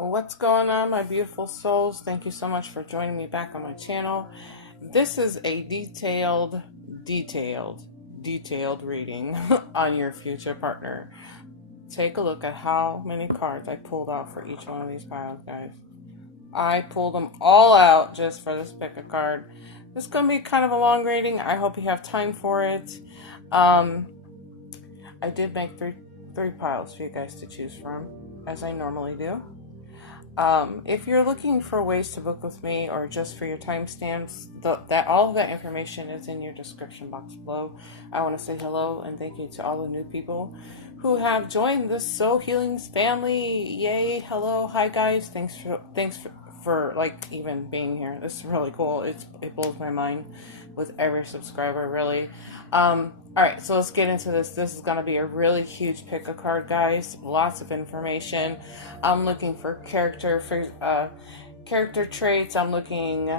What's going on, my beautiful souls? Thank you so much for joining me back on my channel. This is a detailed reading on your future partner. Take a look at how many cards I pulled out for each one of these piles, guys. I pulled them all out just for this pick a card. This is going to be kind of a long reading. I hope you have time for it. I did make three piles for you guys to choose from, as I normally do. If you're looking for ways to book with me or just for your timestamps, all of that information is in your description box below. I want to say hello and thank you to all the new people who have joined this Soul Healings family. Yay! Hello, hi guys. Thanks for like even being here. This is really cool. It blows my mind with every subscriber, really. Alright, so let's get into this. This is going to be a really huge pick a card, guys. Lots of information. I'm looking for character traits. I'm looking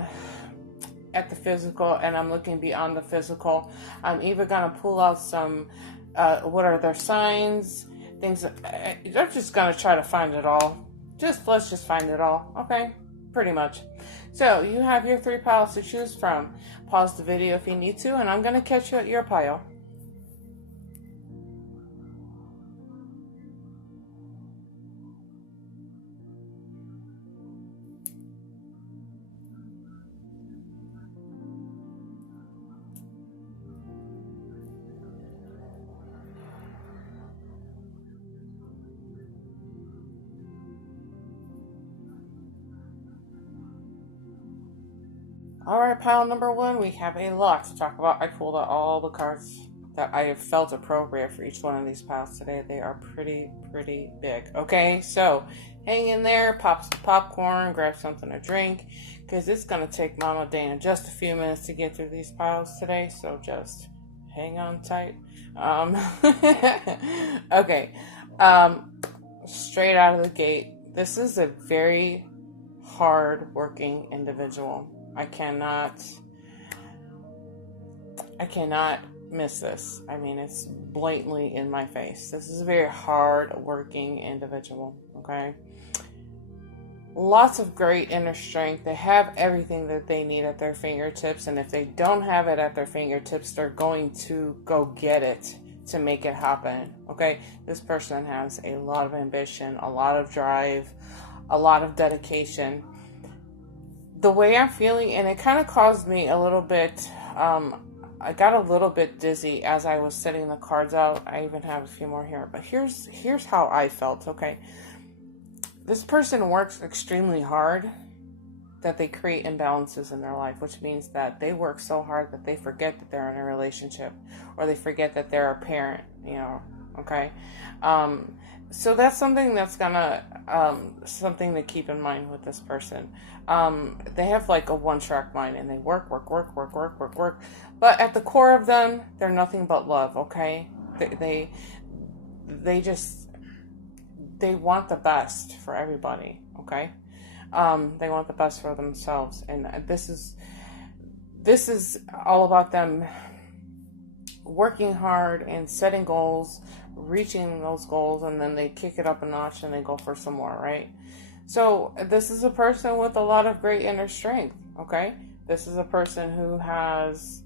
at the physical, and I'm looking beyond the physical. I'm even going to pull out some, what are their signs, things. I'm just going to try to find it all. Let's just find it all, okay? Pretty much. So, you have your 3 piles to choose from. Pause the video if you need to, and I'm going to catch you at your pile. Alright, pile number 1, we have a lot to talk about. I pulled out all the cards that I have felt appropriate for each one of these piles today. They are pretty big. Okay, so hang in there, pop some popcorn, grab something to drink, because it's going to take Mama Dana just a few minutes to get through these piles today, so just hang on tight. Okay, straight out of the gate, this is a very hard-working individual. I cannot miss this. I mean, it's blatantly in my face. This is a very hard-working individual, okay? Lots of great inner strength. They have everything that they need at their fingertips, and if they don't have it at their fingertips, they're going to go get it to make it happen, okay? This person has a lot of ambition, a lot of drive, a lot of dedication. The way I'm feeling, and it kind of caused me a little bit, I got a little bit dizzy as I was setting the cards out. I even have a few more here, but here's how I felt, okay? This person works extremely hard, that they create imbalances in their life, which means that they work so hard that they forget that they're in a relationship, or they forget that they're a parent, you know, okay? So that's something that's gonna, something to keep in mind with this person. They have like a one-track mind, and they work. But at the core of them, they're nothing but love, okay? They want the best for everybody, okay? They want the best for themselves. And this is all about them working hard and setting goals, reaching those goals, and then they kick it up a notch and they go for some more, right? So this is a person with a lot of great inner strength, okay? This is a person who has,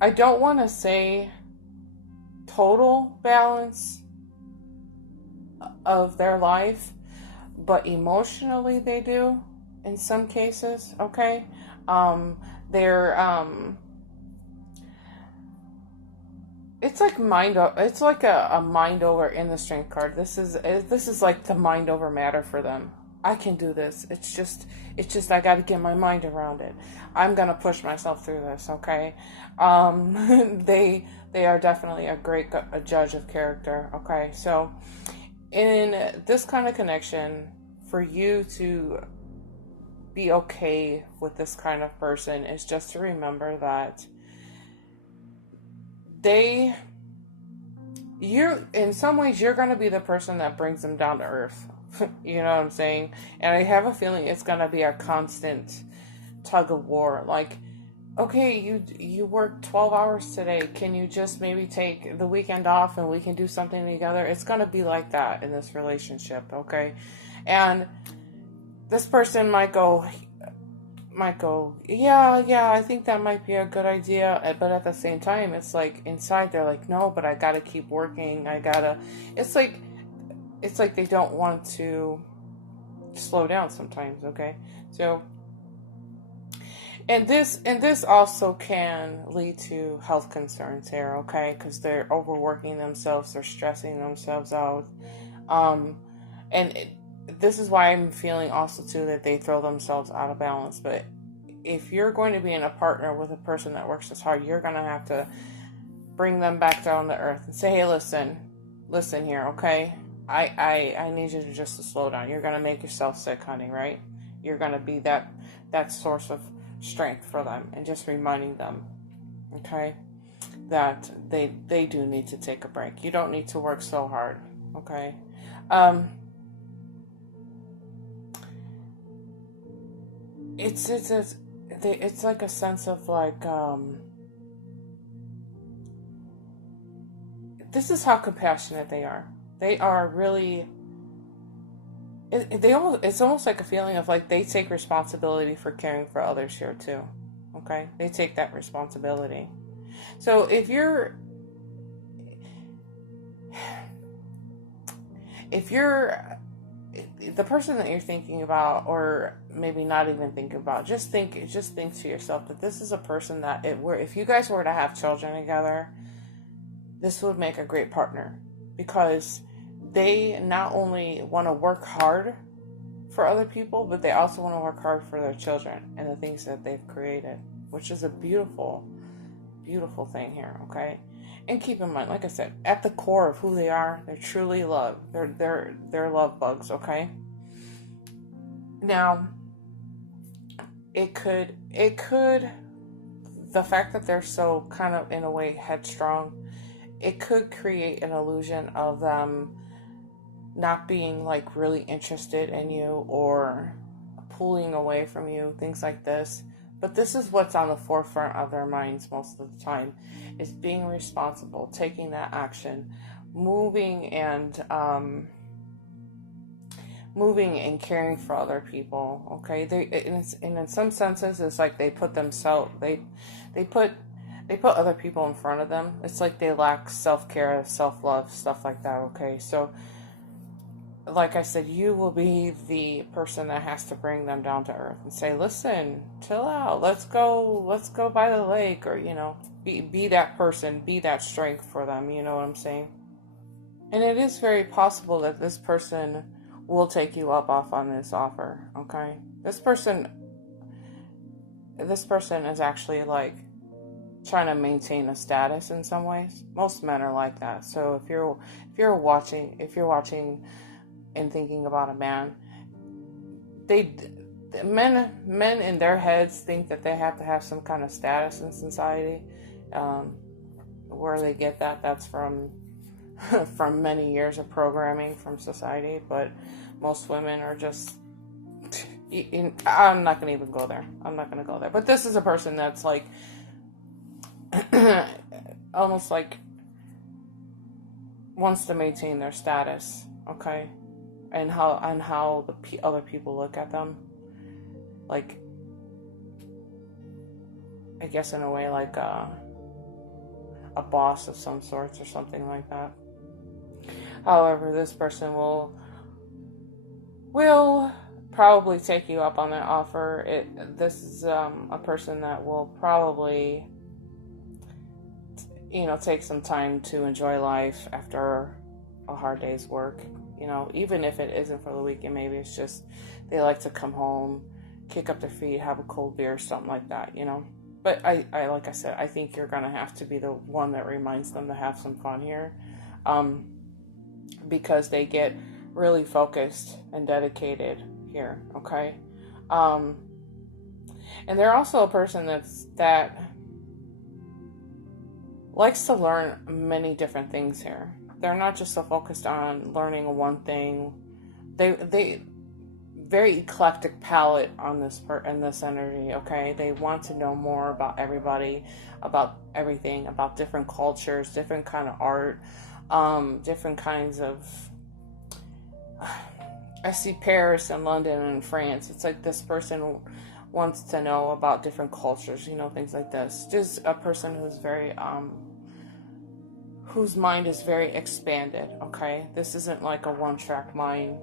I don't want to say total balance of their life, but emotionally they do in some cases, okay? It's like it's like a mind over in the strength card. This is like the mind over matter for them. I can do this. It's just I got to get my mind around it. I'm gonna push myself through this. Okay. They are definitely a great judge of character. Okay. So in this kind of connection, for you to be okay with this kind of person is just to remember that in some ways, you're going to be the person that brings them down to earth. You know what I'm saying? And I have a feeling it's going to be a constant tug of war. Like, okay, you work 12 hours today. Can you just maybe take the weekend off and we can do something together? It's going to be like that in this relationship, okay? And this person might go, yeah, I think that might be a good idea. But at the same time, it's like inside they're like, no, but I got to keep working. It's like they don't want to slow down sometimes, okay? So, and this also can lead to health concerns here, okay? Because they're overworking themselves, they're stressing themselves out, um, and this is why I'm feeling also too that they throw themselves out of balance. But if you're going to be in a partner with a person that works this hard, you're going to have to bring them back down to earth and say, hey, listen here, okay? I need you to just to slow down. You're going to make yourself sick, honey, right? You're going to be that source of strength for them, and just reminding them, okay, that they do need to take a break. You don't need to work so hard, okay? It's like a sense of like, this is how compassionate they are. They are really. It's almost like a feeling of like they take responsibility for caring for others here too. Okay, they take that responsibility. So if you're the person that you're thinking about, or maybe not even thinking about, just think to yourself that this is a person that if you guys were to have children together, this would make a great partner, because they not only want to work hard for other people, but they also want to work hard for their children and the things that they've created, which is a beautiful, beautiful thing here, okay? And keep in mind, like I said, at the core of who they are, they're truly love. They're love bugs, okay? Now, it could, the fact that they're so kind of in a way headstrong, it could create an illusion of them not being like really interested in you or pulling away from you, things like this. But this is what's on the forefront of their minds most of the time, is being responsible, taking that action, moving and caring for other people. Okay, and in some senses, it's like they put other people in front of them. It's like they lack self-care, self-love, stuff like that. Okay, so like I said, you will be the person that has to bring them down to earth and say, listen, chill out, let's go by the lake, or be that person, be that strength for them, you know what I'm saying? And it is very possible that this person will take you up off on this offer, okay? This person is actually like trying to maintain a status in some ways. Most men are like that. So if you're watching and thinking about a man, men in their heads think that they have to have some kind of status in society. Where they get that's from many years of programming from society. But most women are just, I'm not going to even go there. I'm not going to go there. But this is a person that's like almost like wants to maintain their status, okay? And how the other people look at them, like, I guess in a way like a boss of some sorts or something like that. However, this person will probably take you up on that offer. This is a person that will probably take some time to enjoy life after a hard day's work. Even if it isn't for the weekend, maybe it's just they like to come home, kick up their feet, have a cold beer, something like that, But I like I said, I think you're going to have to be the one that reminds them to have some fun here, because they get really focused and dedicated here, okay? And they're also a person that likes to learn many different things here. They're not just so focused on learning one thing. very eclectic palette on this in this energy. Okay, they want to know more about everybody, about everything, about different cultures, different kind of art, different kinds of. I see Paris and London and France. It's like this person wants to know about different cultures, you know, things like this. Just a person who's very whose mind is very expanded. Okay, this isn't like a one-track mind.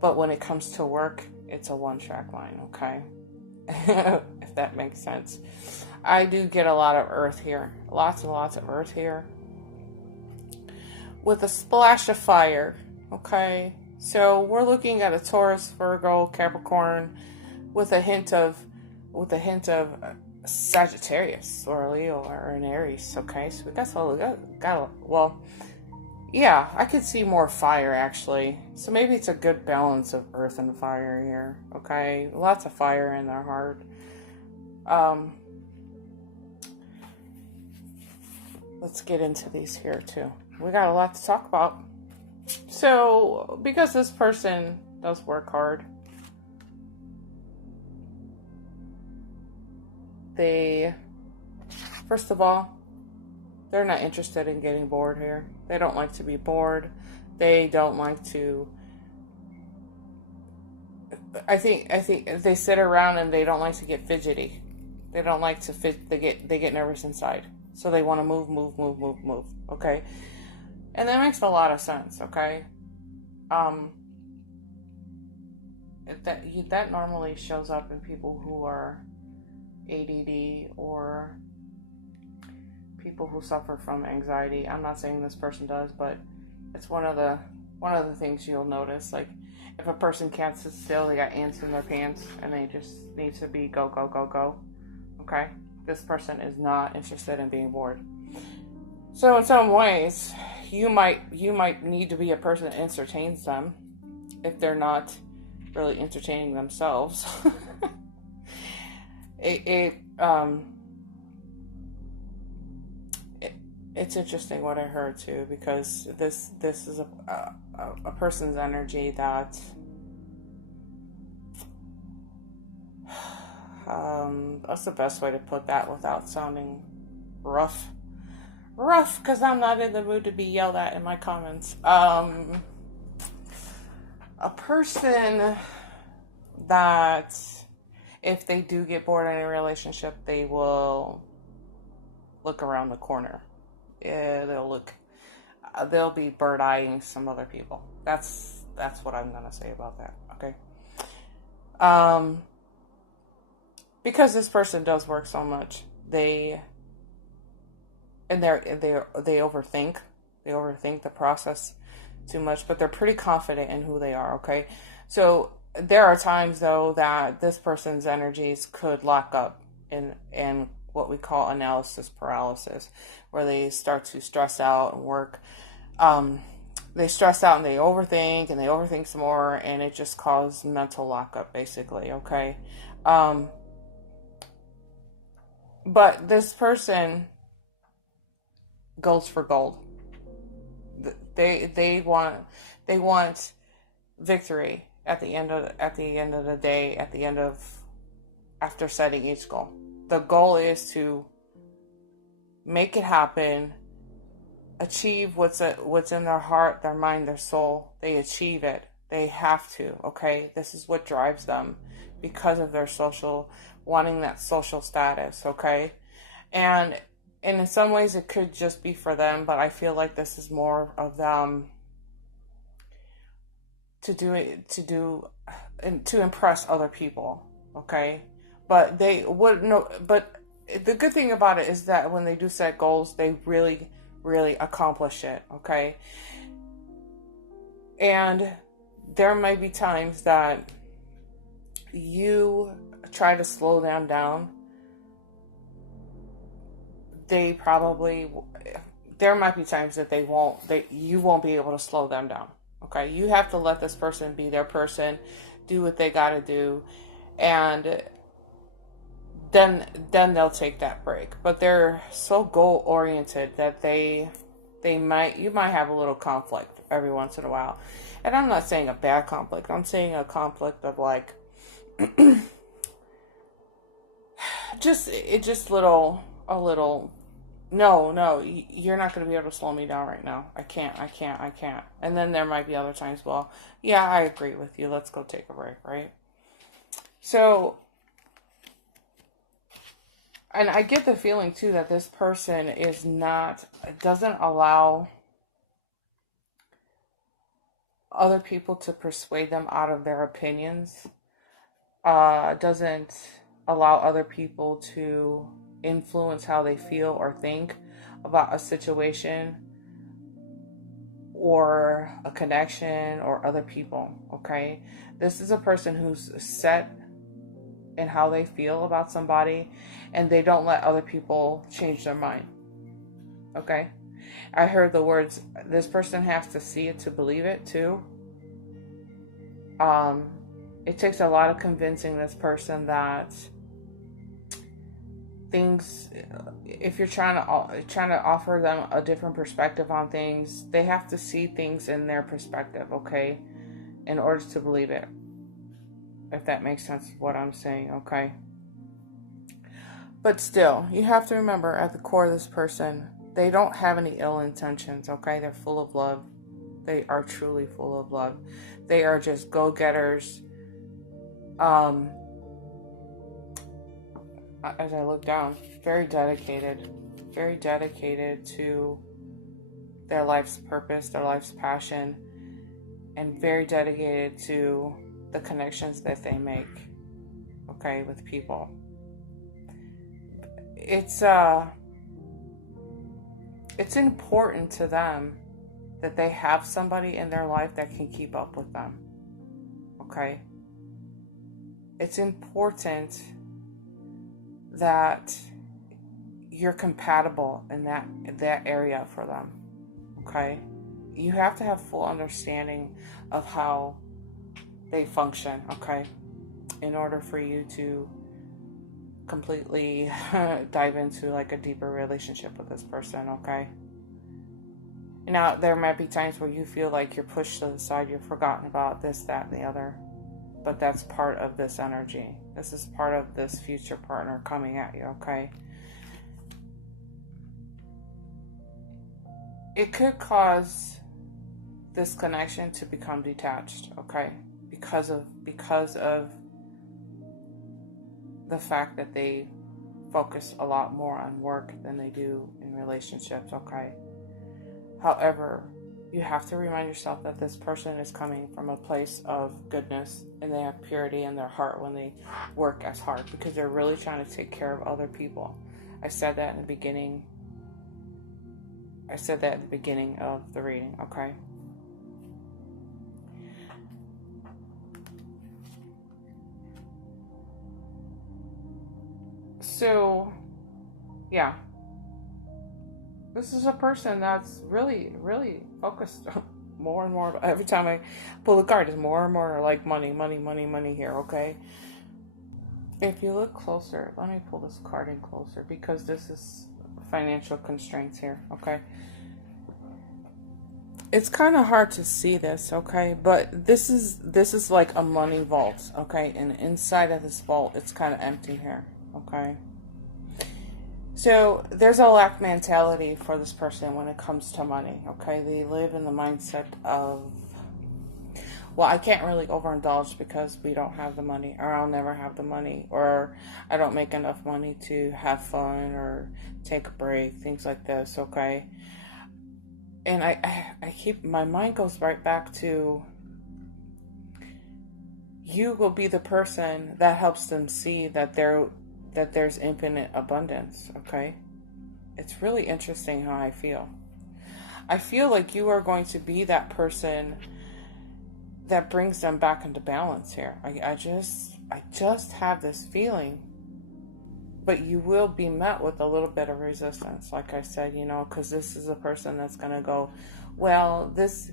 But when it comes to work, it's a one-track mind, okay? If that makes sense. I do get a lot of earth here. Lots and lots of earth here. With a splash of fire, okay? So we're looking at a Taurus, Virgo, Capricorn with a hint of Sagittarius or Leo or an Aries, okay? So we got well, yeah, I could see more fire, actually. So maybe it's a good balance of earth and fire here, okay? Lots of fire in their heart. Let's get into these here, too. We got a lot to talk about. So, because this person does work hard, first of all, they're not interested in getting bored here. They don't like to be bored. They don't like to. I think they sit around and they don't like to get fidgety. They don't like to fit. They get nervous inside. So they want to move. Okay, and that makes a lot of sense. Okay, that normally shows up in people who are ADD or people who suffer from anxiety. I'm not saying this person does, but it's one of the things you'll notice. Like, if a person can't sit still, they got ants in their pants and they just need to be go. Okay? This person is not interested in being bored. So in some ways, you might need to be a person that entertains them if they're not really entertaining themselves. It's interesting what I heard too, because this is a person's energy that that's the best way to put that without sounding rough, because I'm not in the mood to be yelled at in my comments. A person that, if they do get bored in a relationship, they will look around the corner. Yeah, they'll be bird-eyeing some other people. That's what I'm gonna say about that. Okay. Because this person does work so much, they overthink. They overthink the process too much, but they're pretty confident in who they are. Okay, so there are times though that this person's energies could lock up in what we call analysis paralysis, where they start to stress out and work. They stress out and they overthink some more, and it just causes mental lockup, basically. Okay. But this person goes for gold. They want victory at the end of the day, after setting each goal. The goal is to make it happen, achieve what's in their heart, their mind, their soul. They achieve it. They have to, okay? This is what drives them because of their wanting that social status, okay? And in some ways it could just be for them, but I feel like this is more of them to impress other people, okay? But they wouldn't know. But the good thing about it is that when they do set goals, they really, really accomplish it, okay? And there might be times that you try to slow them down. There might be times that you won't be able to slow them down, okay? You have to let this person be their person, do what they got to do, and then they'll take that break. But they're so goal oriented that they You might have a little conflict every once in a while. And I'm not saying a bad conflict. I'm saying a conflict of like, just a little, no, you're not going to be able to slow me down right now. I can't. And then there might be other times, well, yeah, I agree with you. Let's go take a break, right? So, and I get the feeling too that this person doesn't allow other people to persuade them out of their opinions, doesn't allow other people to influence how they feel or think about a situation or a connection or other people, okay? This is a person who's set in how they feel about somebody, and they don't let other people change their mind, okay? I heard the words, this person has to see it to believe it too. It takes a lot of convincing this person that things, if you're trying to offer them a different perspective on things, they have to see things in their perspective, okay, in order to believe it, if that makes sense what I'm saying, okay? But still, you have to remember, at the core of this person, they don't have any ill intentions, okay? They're full of love. They are truly full of love. They are just go-getters. As I look down, very dedicated to their life's purpose, their life's passion, and very dedicated to the connections that they make, okay, with people. It's important to them that they have somebody in their life that can keep up with them, okay? It's important that you're compatible in that area for them, okay? You have to have full understanding of how they function, okay, in order for you to completely dive into like a deeper relationship with this person, okay? Now, there might be times where you feel like you're pushed to the side, you're forgotten about this, that, and the other, but that's part of this energy. This is part of this future partner coming at you, okay? It could cause this connection to become detached, okay? Because of the fact that they focus a lot more on work than they do in relationships, okay? However, you have to remind yourself that this person is coming from a place of goodness, and they have purity in their heart when they work as hard, because they're really trying to take care of other people. I said that in the beginning. I said that at the beginning of the reading, okay? So, yeah. This is a person that's really, really focused more and more. Every time I pull the card, it's more and more like money here, okay? If you look closer, let me pull this card in closer, because this is financial constraints here, okay? It's kind of hard to see this, okay? But this is like a money vault, okay? And inside of this vault, it's kind of empty here, okay? So there's a lack mentality for this person when it comes to money, okay? They live in the mindset of, well, I can't really overindulge because we don't have the money, or I'll never have the money, or I don't make enough money to have fun or take a break, things like this, okay? And I keep, my mind goes right back to, you will be the person that helps them see that there's infinite abundance, okay? It's really interesting how I feel. I feel like you are going to be that person that brings them back into balance here. I just have this feeling. But you will be met with a little bit of resistance, like I said, because this is a person that's going to go, well, this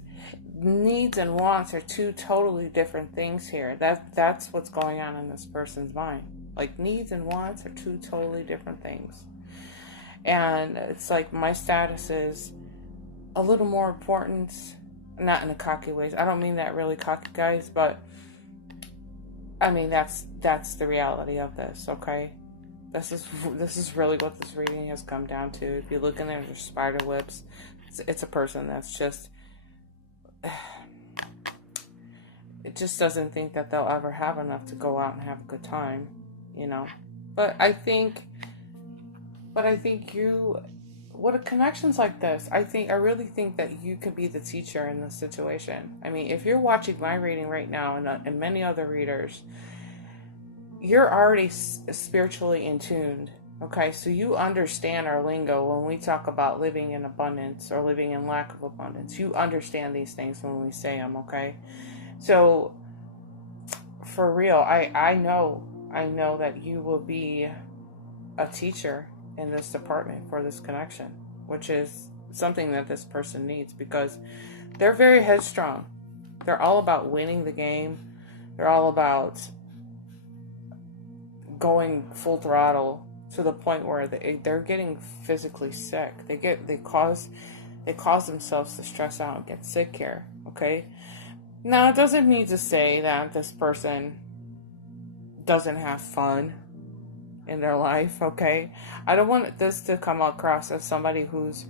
needs and wants are two totally different things here. That's what's going on in this person's mind. Like, needs and wants are two totally different things. And it's like, my status is, a little more important, not in a cocky ways. I don't mean that really cocky, guys, but I mean that's the reality of this, okay? This is really what this reading has come down to. If you look in there, there's spider webs. It's a person that's just, it just doesn't think that they'll ever have enough to go out and have a good time, you know. But I think you, what a connections like this, I really think that you could be the teacher in this situation. I mean, if you're watching my reading right now and many other readers, you're already spiritually in tuned. Okay, so you understand our lingo when we talk about living in abundance or living in lack of abundance. You understand these things when we say them, okay? So, for real, I know that you will be a teacher in this department for this connection, which is something that this person needs, because they're very headstrong. They're all about winning the game. They're all about going full throttle to the point where they're getting physically sick. They cause themselves to stress out and get sick here, okay? Now, it doesn't mean to say that this person doesn't have fun in their life, okay? I don't want this to come across as somebody who's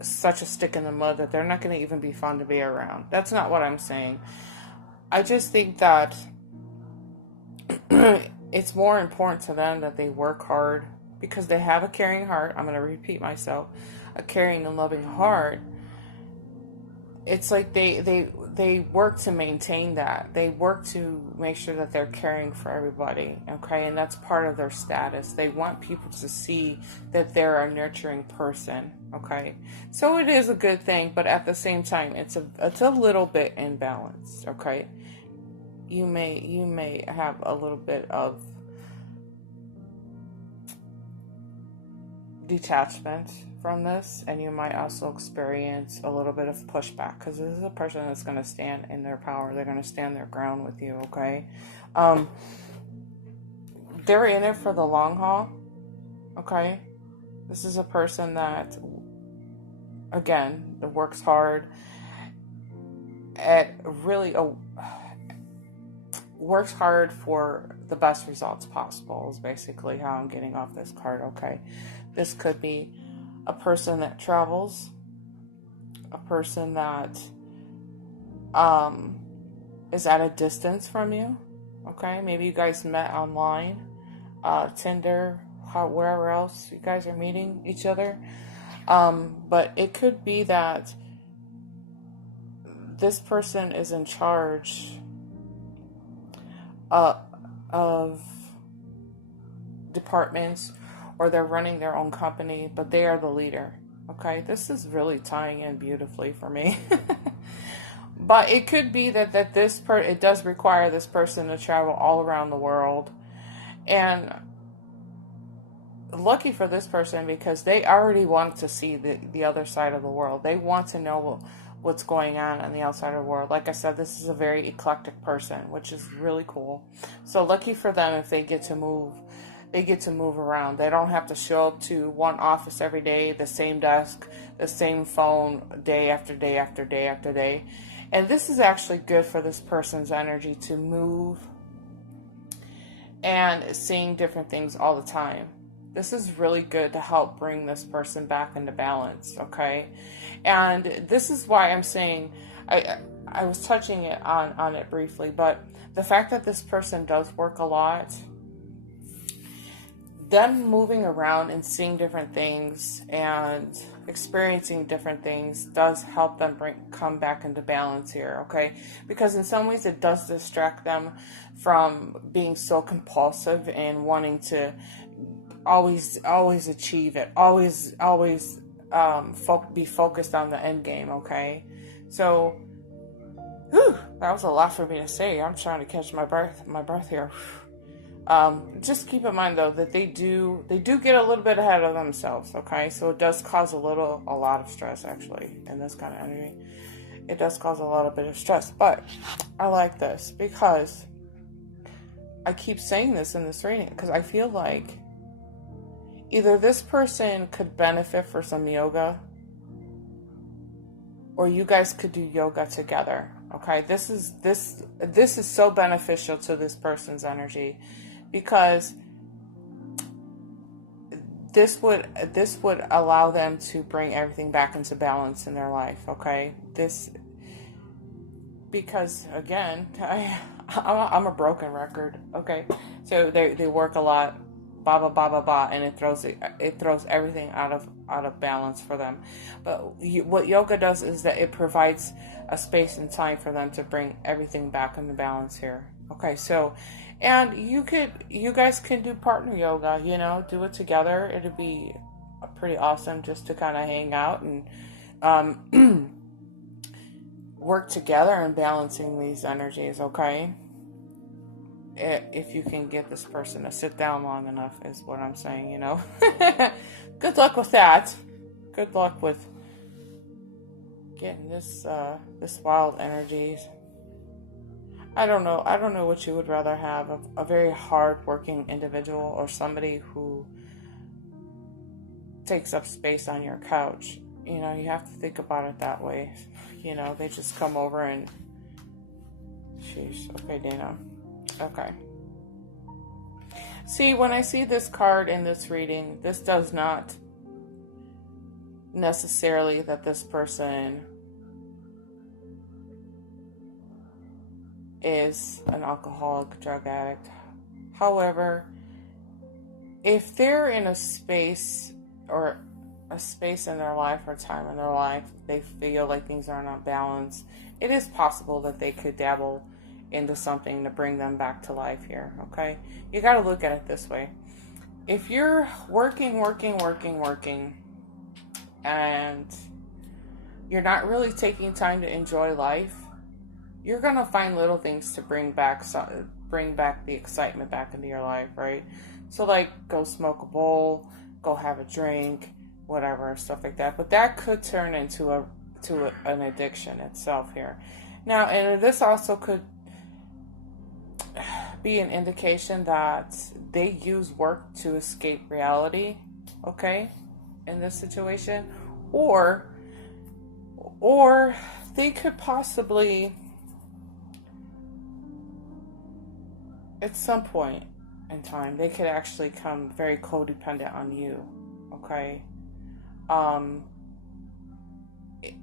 such a stick in the mud that they're not going to even be fun to be around. That's not what I'm saying. I just think that it's more important to them that they work hard, because they have a caring heart. I'm going to repeat myself. A caring and loving heart. It's like they work to maintain that. They work to make sure that they're caring for everybody, okay? And that's part of their status. They want people to see that they're a nurturing person, okay? So it is a good thing, but at the same time, it's a little bit imbalanced, okay? You may have a little bit of detachment from this, and you might also experience a little bit of pushback, because this is a person that's going to stand in their power. They're going to stand their ground with you, okay? They're in it for the long haul, okay? This is a person that, again, works hard at really works hard for the best results possible, is basically how I'm getting off this card, okay? This could be a person that travels, a person that is at a distance from you, okay? Maybe you guys met online, Tinder, wherever else you guys are meeting each other. But it could be that this person is in charge of departments, or they're running their own company, but they are the leader, okay? This is really tying in beautifully for me. But it could be that it does require this person to travel all around the world. And lucky for this person, because they already want to see the other side of the world. They want to know what's going on the outside of the world. Like I said, this is a very eclectic person, which is really cool. So lucky for them if they get to move. They get to move around. They don't have to show up to one office every day, the same desk, the same phone, day after day after day after day. And this is actually good for this person's energy to move and seeing different things all the time. This is really good to help bring this person back into balance, okay? And this is why I'm saying, I was touching it on it briefly, but the fact that this person does work a lot, them moving around and seeing different things and experiencing different things does help them come back into balance here, okay? Because in some ways it does distract them from being so compulsive and wanting to always achieve it, always be focused on the end game, okay? So, that was a lot for me to say. I'm trying to catch my breath here. Just keep in mind though that they do get a little bit ahead of themselves, okay? So it does cause a lot of stress actually in this kind of energy. It does cause a little bit of stress, but I like this because I keep saying this in this reading because I feel like either this person could benefit for some yoga, or you guys could do yoga together. Okay, this is so beneficial to this person's energy, because this would allow them to bring everything back into balance in their life. Okay, because again, I'm a broken record. Okay, so they work a lot, blah blah blah blah blah, and it throws everything out of balance for them. But what yoga does is that it provides a space and time for them to bring everything back into balance here. Okay, so, and you guys can do partner yoga. Do it together. It'd be pretty awesome just to kind of hang out and work together in balancing these energies. Okay, if you can get this person to sit down long enough, is what I'm saying. Good luck with that. Good luck with getting this wild energies. I don't know what you would rather have, a very hard-working individual or somebody who takes up space on your couch. You have to think about it that way. They just come over and... Sheesh. Okay, Dana. Okay. See, when I see this card in this reading, this does not necessarily that this person is an alcoholic, drug addict. However, if they're in a space in their life or time in their life, they feel like things are not balanced, it is possible that they could dabble into something to bring them back to life here. Okay, you got to look at it this way. If you're working, and you're not really taking time to enjoy life, you're gonna find little things to bring back the excitement back into your life, right? So like, go smoke a bowl, go have a drink, whatever, stuff like that. But that could turn into an addiction itself here. Now, and this also could be an indication that they use work to escape reality, okay, in this situation, or they could possibly, at some point in time, they could actually become very codependent on you, okay?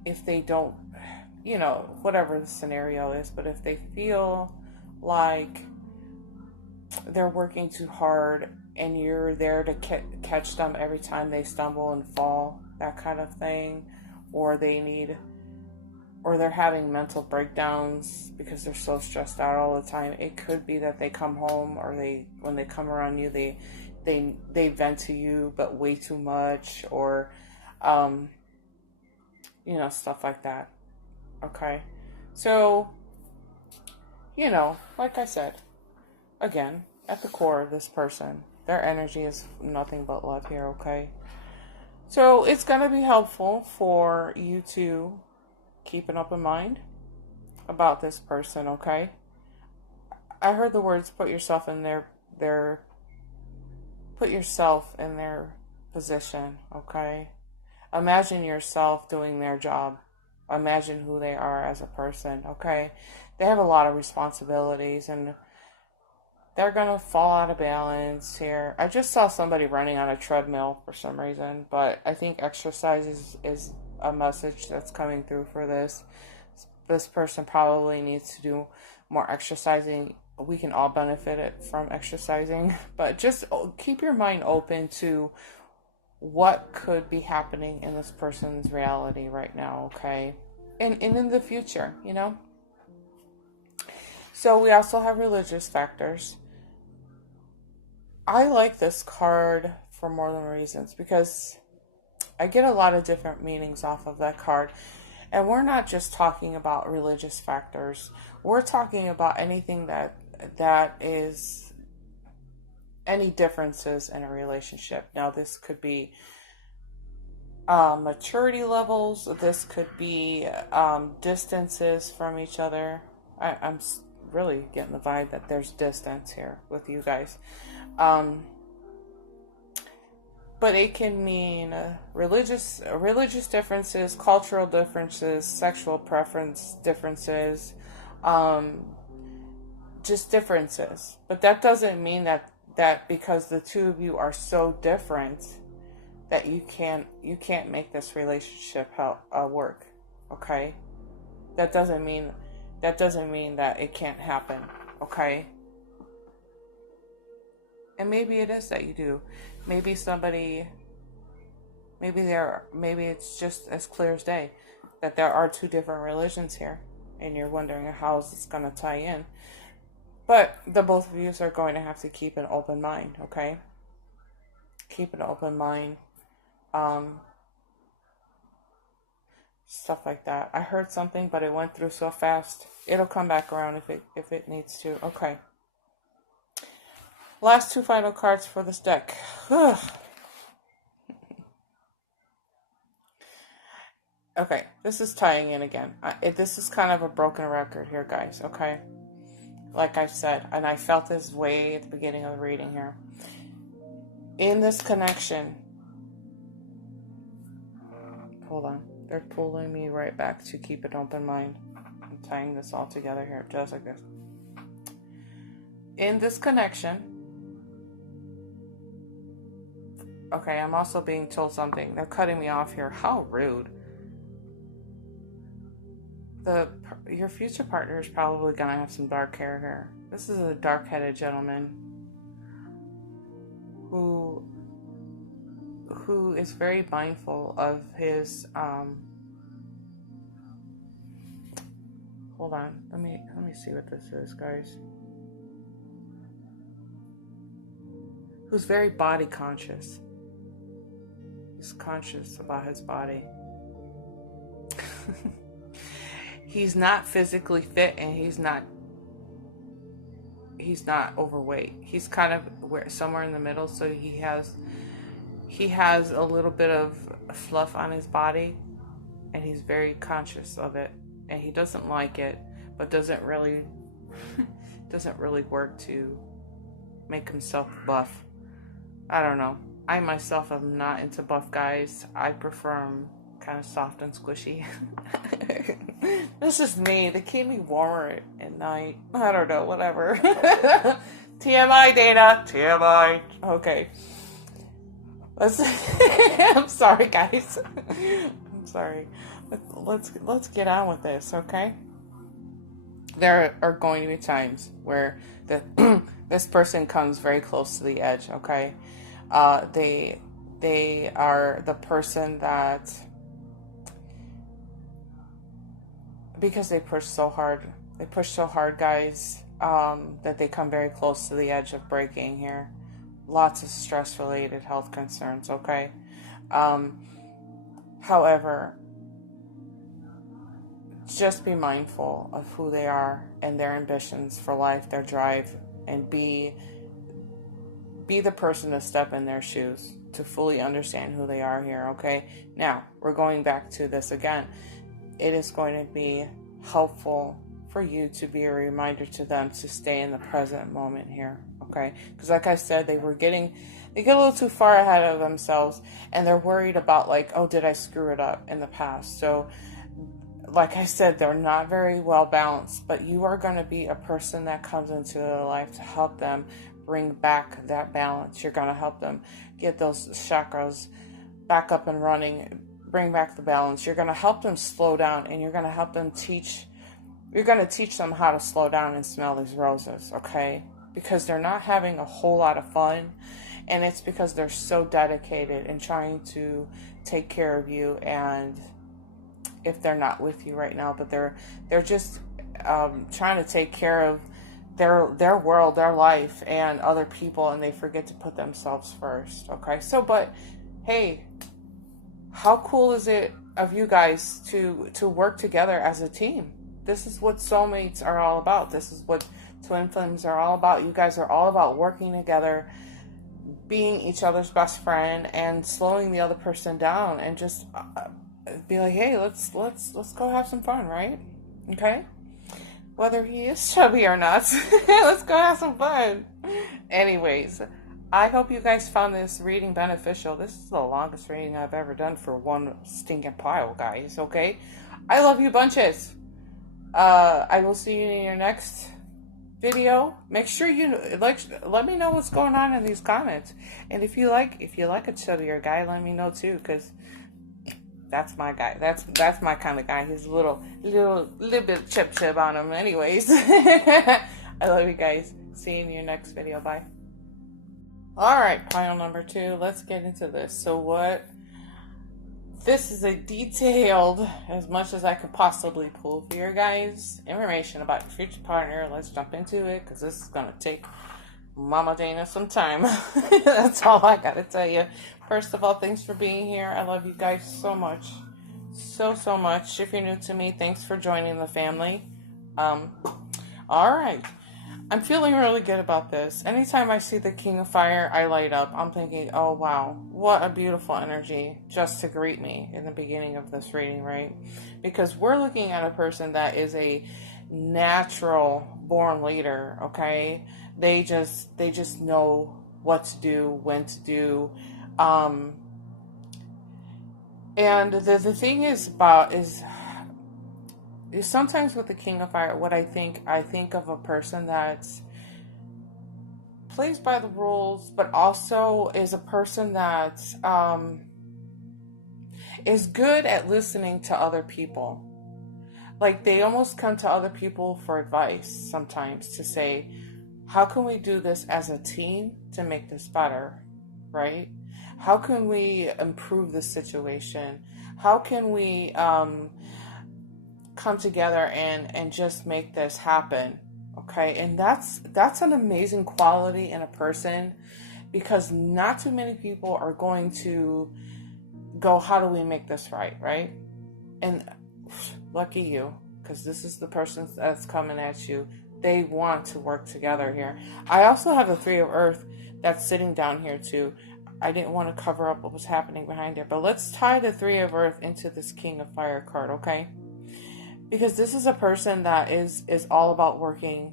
If they don't, whatever the scenario is, but if they feel like they're working too hard and you're there to catch them every time they stumble and fall, that kind of thing, or they're having mental breakdowns because they're so stressed out all the time. It could be that they come home, or when they come around you, they vent to you, but way too much, or stuff like that. Okay, so like I said, again, at the core of this person, their energy is nothing but love here. Okay, so it's gonna be helpful for you to keep an open mind about this person. Okay, I heard the words put yourself in their position. Okay, imagine yourself doing their job. Imagine who they are as a person. Okay, they have a lot of responsibilities, and they're gonna fall out of balance here. I just saw somebody running on a treadmill for some reason, but I think exercise is a message that's coming through for this. This person probably needs to do more exercising. We can all benefit from exercising, but just keep your mind open to what could be happening in this person's reality right now, okay? And in the future, So we also have religious factors. I like this card for more than reasons, because I get a lot of different meanings off of that card. And we're not just talking about religious factors. We're talking about anything that is any differences in a relationship. Now, this could be maturity levels. This could be distances from each other. I'm really getting the vibe that there's distance here with you guys. but it can mean religious differences, cultural differences, sexual preference differences, um, just differences. But that doesn't mean that because the two of you are so different that you can't make this relationship work. Okay, that doesn't mean that it can't happen. Okay. And maybe it is that you do. Maybe maybe it's just as clear as day that there are two different religions here, and you're wondering how is this going to tie in. But the both of you are going to have to keep an open mind, okay? Keep an open mind. Stuff like that. I heard something, but it went through so fast. It'll come back around if it needs to. Okay. Last two final cards for this deck. Okay, this is tying in again. This is kind of a broken record here, guys, okay? Like I said, and I felt this way at the beginning of the reading here. In this connection, hold on. They're pulling me right back to keep an open mind. I'm tying this all together here, just like this. In this connection, okay, I'm also being told something. They're cutting me off here. How rude. Your future partner is probably going to have some dark hair here. This is a dark-headed gentleman who is very mindful of his hold on. Let me see what this is, guys. Who's very body conscious. He's conscious about his body. He's not physically fit, and he's not overweight. He's kind of somewhere in the middle, so he has a little bit of fluff on his body, and he's very conscious of it, and he doesn't like it, but doesn't really work to make himself buff. I don't know. I myself am not into buff guys. I prefer them kind of soft and squishy. This is me. They keep me warmer at night. I don't know, whatever. TMI, Dana. TMI. Okay. I'm sorry, guys. I'm sorry. Let's get on with this, okay? There are going to be times where this person comes very close to the edge, okay? They are the person that, because they push so hard, guys, that they come very close to the edge of breaking here. Lots of stress-related health concerns, okay? However, just be mindful of who they are and their ambitions for life, their drive, and be the person to step in their shoes to fully understand who they are here, okay? Now, we're going back to this again. It is going to be helpful for you to be a reminder to them to stay in the present moment here, okay? Because like I said, they get a little too far ahead of themselves, and they're worried about, like, oh, did I screw it up in the past? So, like I said, they're not very well balanced, but you are going to be a person that comes into their life to help them bring back that balance. You're going to help them get those chakras back up and running, bring back the balance. You're going to help them slow down, and you're going to help them teach them how to slow down and smell these roses, okay? Because they're not having a whole lot of fun, and it's because they're so dedicated in trying to take care of you, and if they're not with you right now, but they're just trying to take care of their world, their life, and other people, and they forget to put themselves first, okay? So, but hey, how cool is it of you guys to work together as a team? This is what soulmates are all about. This is what twin flames are all about. You guys are all about working together, being each other's best friend, and slowing the other person down, and just be like, hey, let's go have some fun, right? Okay? Whether he is chubby or not, let's go have some fun. Anyways, I hope you guys found this reading beneficial. This is the longest reading I've ever done for one stinking pile, guys, okay? I love you bunches. I will see you in your next video. Make sure you let me know what's going on in these comments. And if you like a chubbier guy, let me know too, because that's my guy. That's my kind of guy. He's a little bit chip on him. Anyways, I love you guys. See you in your next video. Bye. All right, pile number 2. Let's get into this. So this is a detailed, as much as I could possibly pull for you guys, information about your future partner. Let's jump into it, because this is going to take Mama Dana some time. That's all I got to tell you. First of all, thanks for being here. I love you guys so much. So much. If you're new to me, thanks for joining the family. All right. I'm feeling really good about this. Anytime I see the King of Fire, I light up. I'm thinking, oh wow, what a beautiful energy just to greet me in the beginning of this reading, right? Because we're looking at a person that is a natural born leader, okay? They just know what to do, when to do. And the thing is sometimes with the King of Fire, what I think of a person that plays by the rules, but also is a person that is good at listening to other people. Like, they almost come to other people for advice sometimes, to say, how can we do this as a team to make this better, right? How can we improve the situation? How can we come together and just make this happen, okay? And that's an amazing quality in a person, because not too many people are going to go, how do we make this right? And lucky you, because this is the person that's coming at you. They want to work together here. I also have the 3 of Earth that's sitting down here too. I didn't want to cover up what was happening behind it, but let's tie the 3 of Earth into this King of Fire card, okay? Because this is a person that is all about working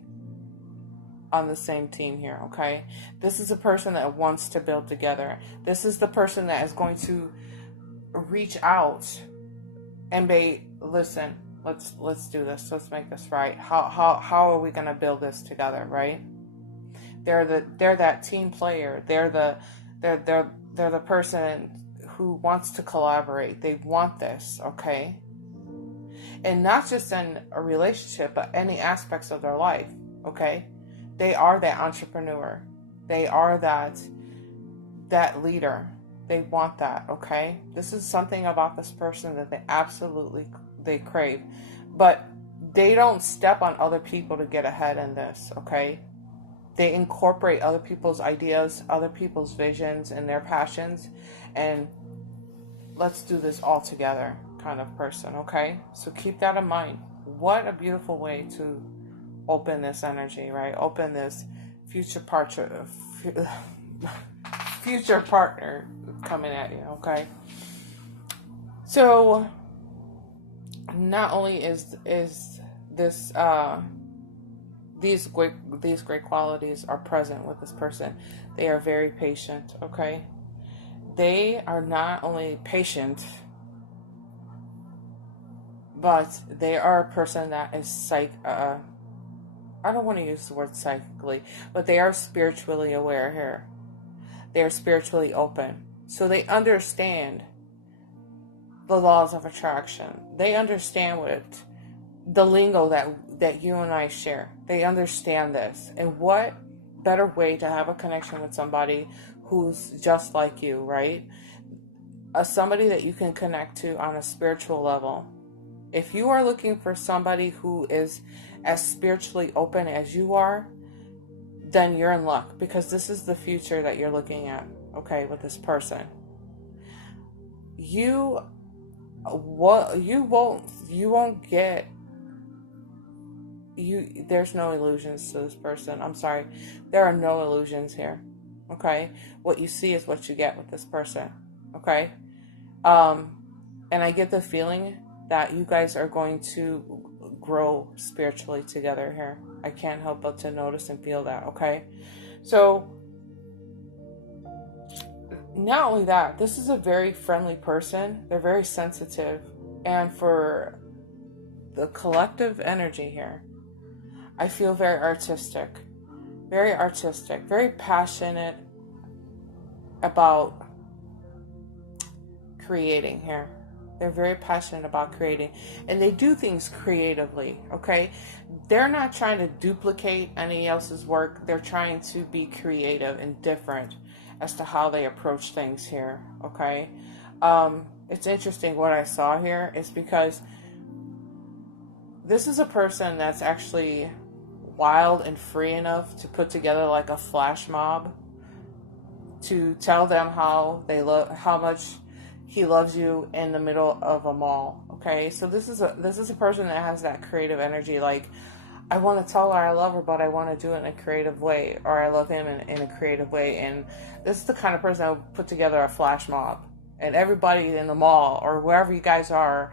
on the same team here, okay? This is a person that wants to build together. This is the person that is going to reach out and be, listen, let's do this. Let's make this right. How are we going to build this together, right? They're that team player. They're the person who wants to collaborate. They want this, okay? And not just in a relationship, but any aspects of their life, okay? They are that entrepreneur. They are that leader. They want that, okay? This is something about this person that they crave. But they don't step on other people to get ahead in this, okay? They incorporate other people's ideas, other people's visions and their passions, and let's do this all together kind of person, okay? So keep that in mind. What a beautiful way to open this energy, right? Open this future partner coming at you, okay? So not only is this these great qualities are present with this person, they are very patient, okay? They are not only patient, but they are a person that is I don't want to use the word psychically, but they are spiritually aware here. They are spiritually open. So they understand the laws of attraction. They understand the lingo that you and I share. They understand this. And what better way to have a connection with somebody who's just like you, right? Somebody that you can connect to on a spiritual level. If you are looking for somebody who is as spiritually open as you are, then you're in luck, because this is the future that you're looking at, okay, with this person. You won't get, there's no illusions to this person. I'm sorry. There are no illusions here, okay? What you see is what you get with this person, okay? And I get the feeling that you guys are going to grow spiritually together here. I can't help but to notice and feel that, okay? So not only that, this is a very friendly person. They're very sensitive. And for the collective energy here, I feel very artistic, very passionate about creating here. They're very passionate about creating, and they do things creatively, okay? They're not trying to duplicate any else's work. They're trying to be creative and different as to how they approach things here, okay? It's interesting what I saw here is because this is a person that's actually wild and free enough to put together like a flash mob to tell them how much he loves you in the middle of a mall. Okay, so this is a person that has that creative energy. Like, I want to tell her I love her, but I want to do it in a creative way, or I love him in a creative way. And this is the kind of person that would put together a flash mob, and everybody in the mall or wherever you guys are,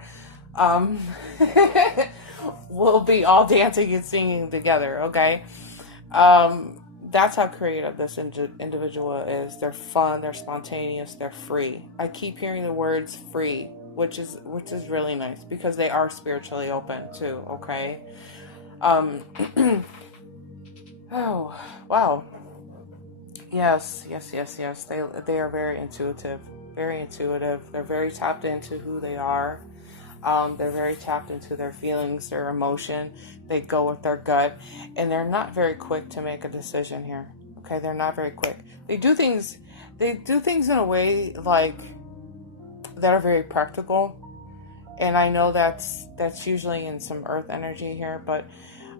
will be all dancing and singing together. Okay. That's how creative this individual is. They're fun, they're spontaneous, they're free. I keep hearing the words free, which is really nice because they are spiritually open too, okay? Oh, wow. Yes. They are very intuitive. They're very tapped into who they are. They're very tapped into their feelings, their emotion. They go with their gut, and they're not very quick to make a decision here. Okay, they're not very quick. They do things in a way like that are very practical, and I know that's usually in some earth energy here, but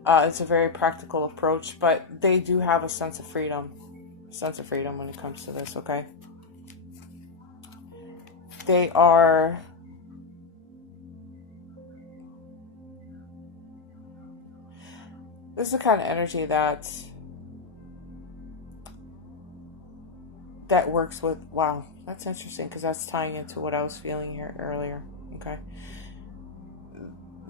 it's a very practical approach. But they do have a sense of freedom when it comes to this. Okay, they are. This is the kind of energy that works with, wow, that's interesting because that's tying into what I was feeling here earlier. Okay.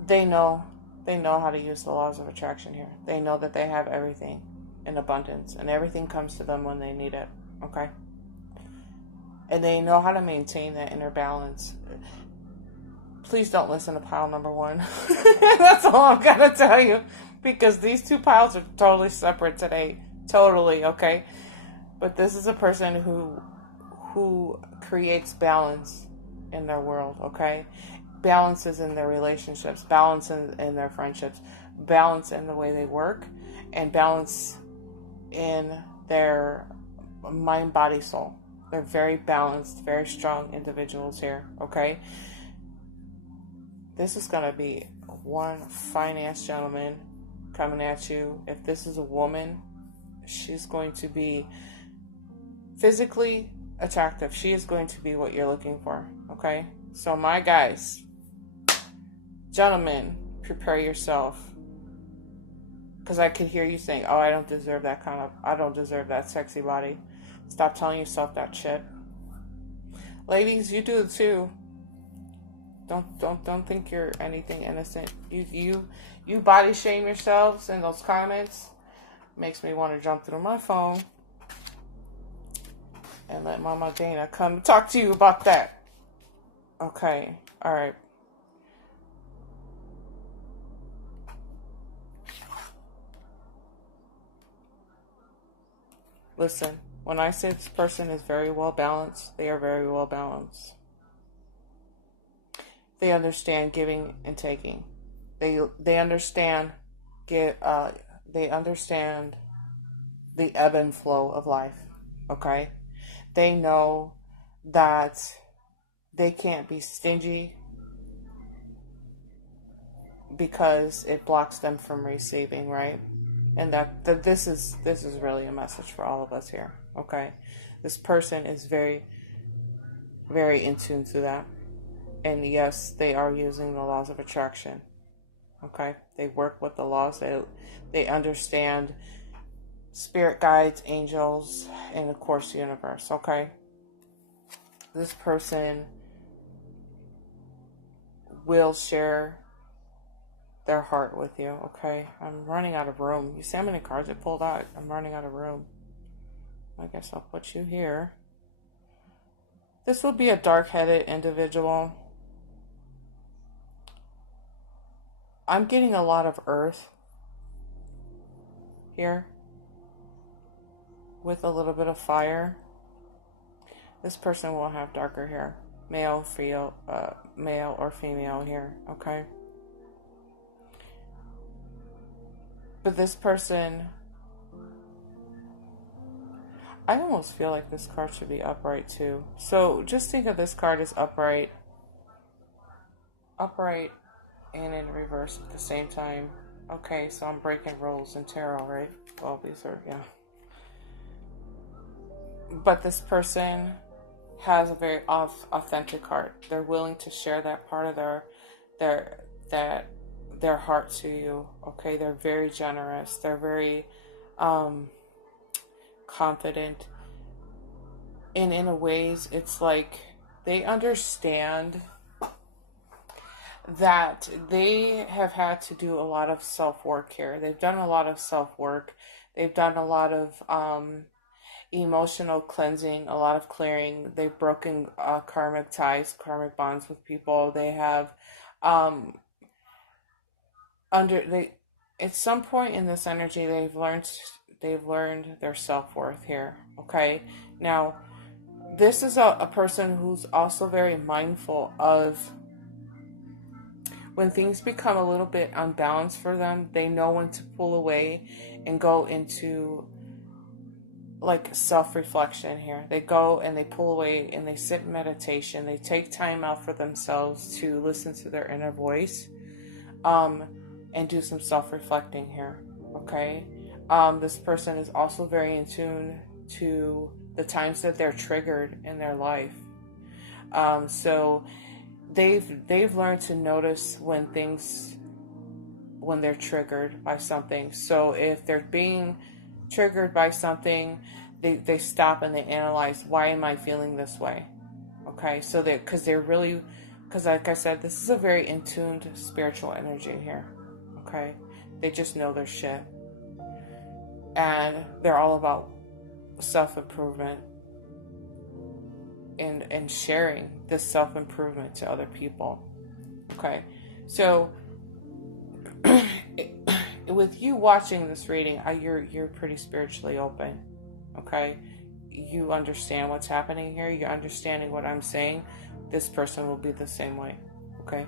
They know how to use the laws of attraction here. They know that they have everything in abundance and everything comes to them when they need it. Okay. And they know how to maintain that inner balance. Please don't listen to pile number one. That's all I'm going to tell you. Because these two piles are totally separate today. Totally, okay? But this is a person who creates balance in their world, okay? Balances in their relationships, balance in their friendships, balance in the way they work, and balance in their mind, body, soul. They're very balanced, very strong individuals here, okay? This is going to be one finance gentleman coming at you. If this is a woman, she's going to be physically attractive. She is going to be what you're looking for. Okay? So my guys, gentlemen, prepare yourself. Because I could hear you saying, oh, I don't deserve that sexy body. Stop telling yourself that shit. Ladies, you do it too. Don't think you're anything innocent. You body shame yourselves in those comments. Makes me want to jump through my phone and let Mama Dana come talk to you about that. Okay, all right. Listen, when I say this person is very well balanced, they are very well balanced. They understand giving and taking. They understand they understand the ebb and flow of life. Okay? They know that they can't be stingy because it blocks them from receiving, right? And that this is really a message for all of us here. Okay? This person is very, very in tune to that. And yes, they are using the laws of attraction. Okay? They work with the laws. They understand spirit guides, angels, and of course the universe. Okay? This person will share their heart with you. Okay? I'm running out of room. You see how many cards I pulled out? I'm running out of room. I guess I'll put you here. This will be a dark-headed individual. I'm getting a lot of earth here with a little bit of fire. This person will have darker hair, male or female here, okay? But this person, I almost feel like this card should be upright too. So just think of this card as upright, and in reverse at the same time. Okay, so I'm breaking rules in tarot, right? Well, these are, yeah. But this person has a very authentic heart. They're willing to share that part of their heart to you. Okay, they're very generous. They're very confident. And in a ways, it's like they understand that they have had to do a lot of self-work here. They've done a lot of self-work. They've done a lot of emotional cleansing, a lot of clearing. They've broken karmic ties, karmic bonds with people. They have at some point in this energy they've learned their self-worth here. Okay, now this is a person who's also very mindful of when things become a little bit unbalanced for them. They know when to pull away and go into like self-reflection here. They go and they pull away and they sit in meditation. They take time out for themselves to listen to their inner voice, and do some self-reflecting here. Okay, this person is also very in tune to the times that they're triggered in their life. So they've learned to notice when they're triggered by something. So if they're being triggered by something, they stop and they analyze, why am I feeling this way? Okay, so because like I said, this is a very in-tuned spiritual energy here. Okay, they just know their shit, and they're all about self-improvement and sharing this self-improvement to other people. Okay, so with you watching this reading, you're pretty spiritually open. Okay, you understand what's happening here. You're understanding what I'm saying. This person will be the same way. Okay,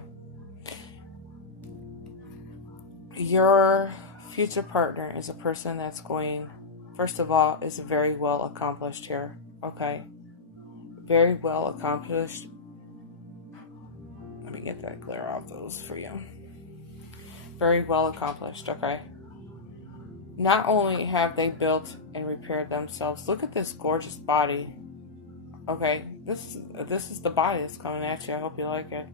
your future partner is a person that's going, first of all, is very well accomplished here. Okay, very well accomplished. Let me get that clear off those for you. Very well accomplished. Okay, not only have they built and repaired themselves, look at this gorgeous body. Okay, this is the body that's coming at you. I hope you like it.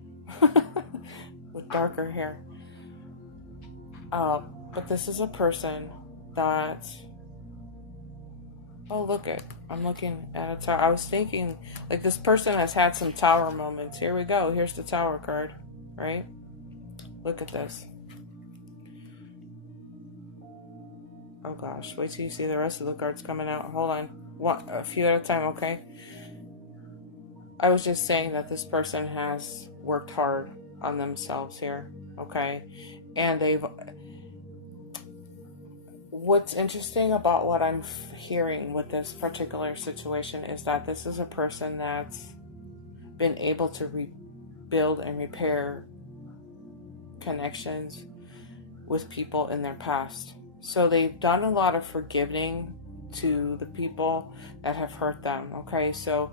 With darker hair. But this is a person that, oh, look it. I'm looking at a tower. I was thinking, like, this person has had some tower moments. Here we go. Here's the tower card, right? Look at this. Oh gosh, wait till you see the rest of the cards coming out. Hold on. A few at a time, okay? I was just saying that this person has worked hard on themselves here, okay? And what's interesting about what I'm hearing with this particular situation is that this is a person that's been able to rebuild and repair connections with people in their past. So they've done a lot of forgiving to the people that have hurt them, okay? So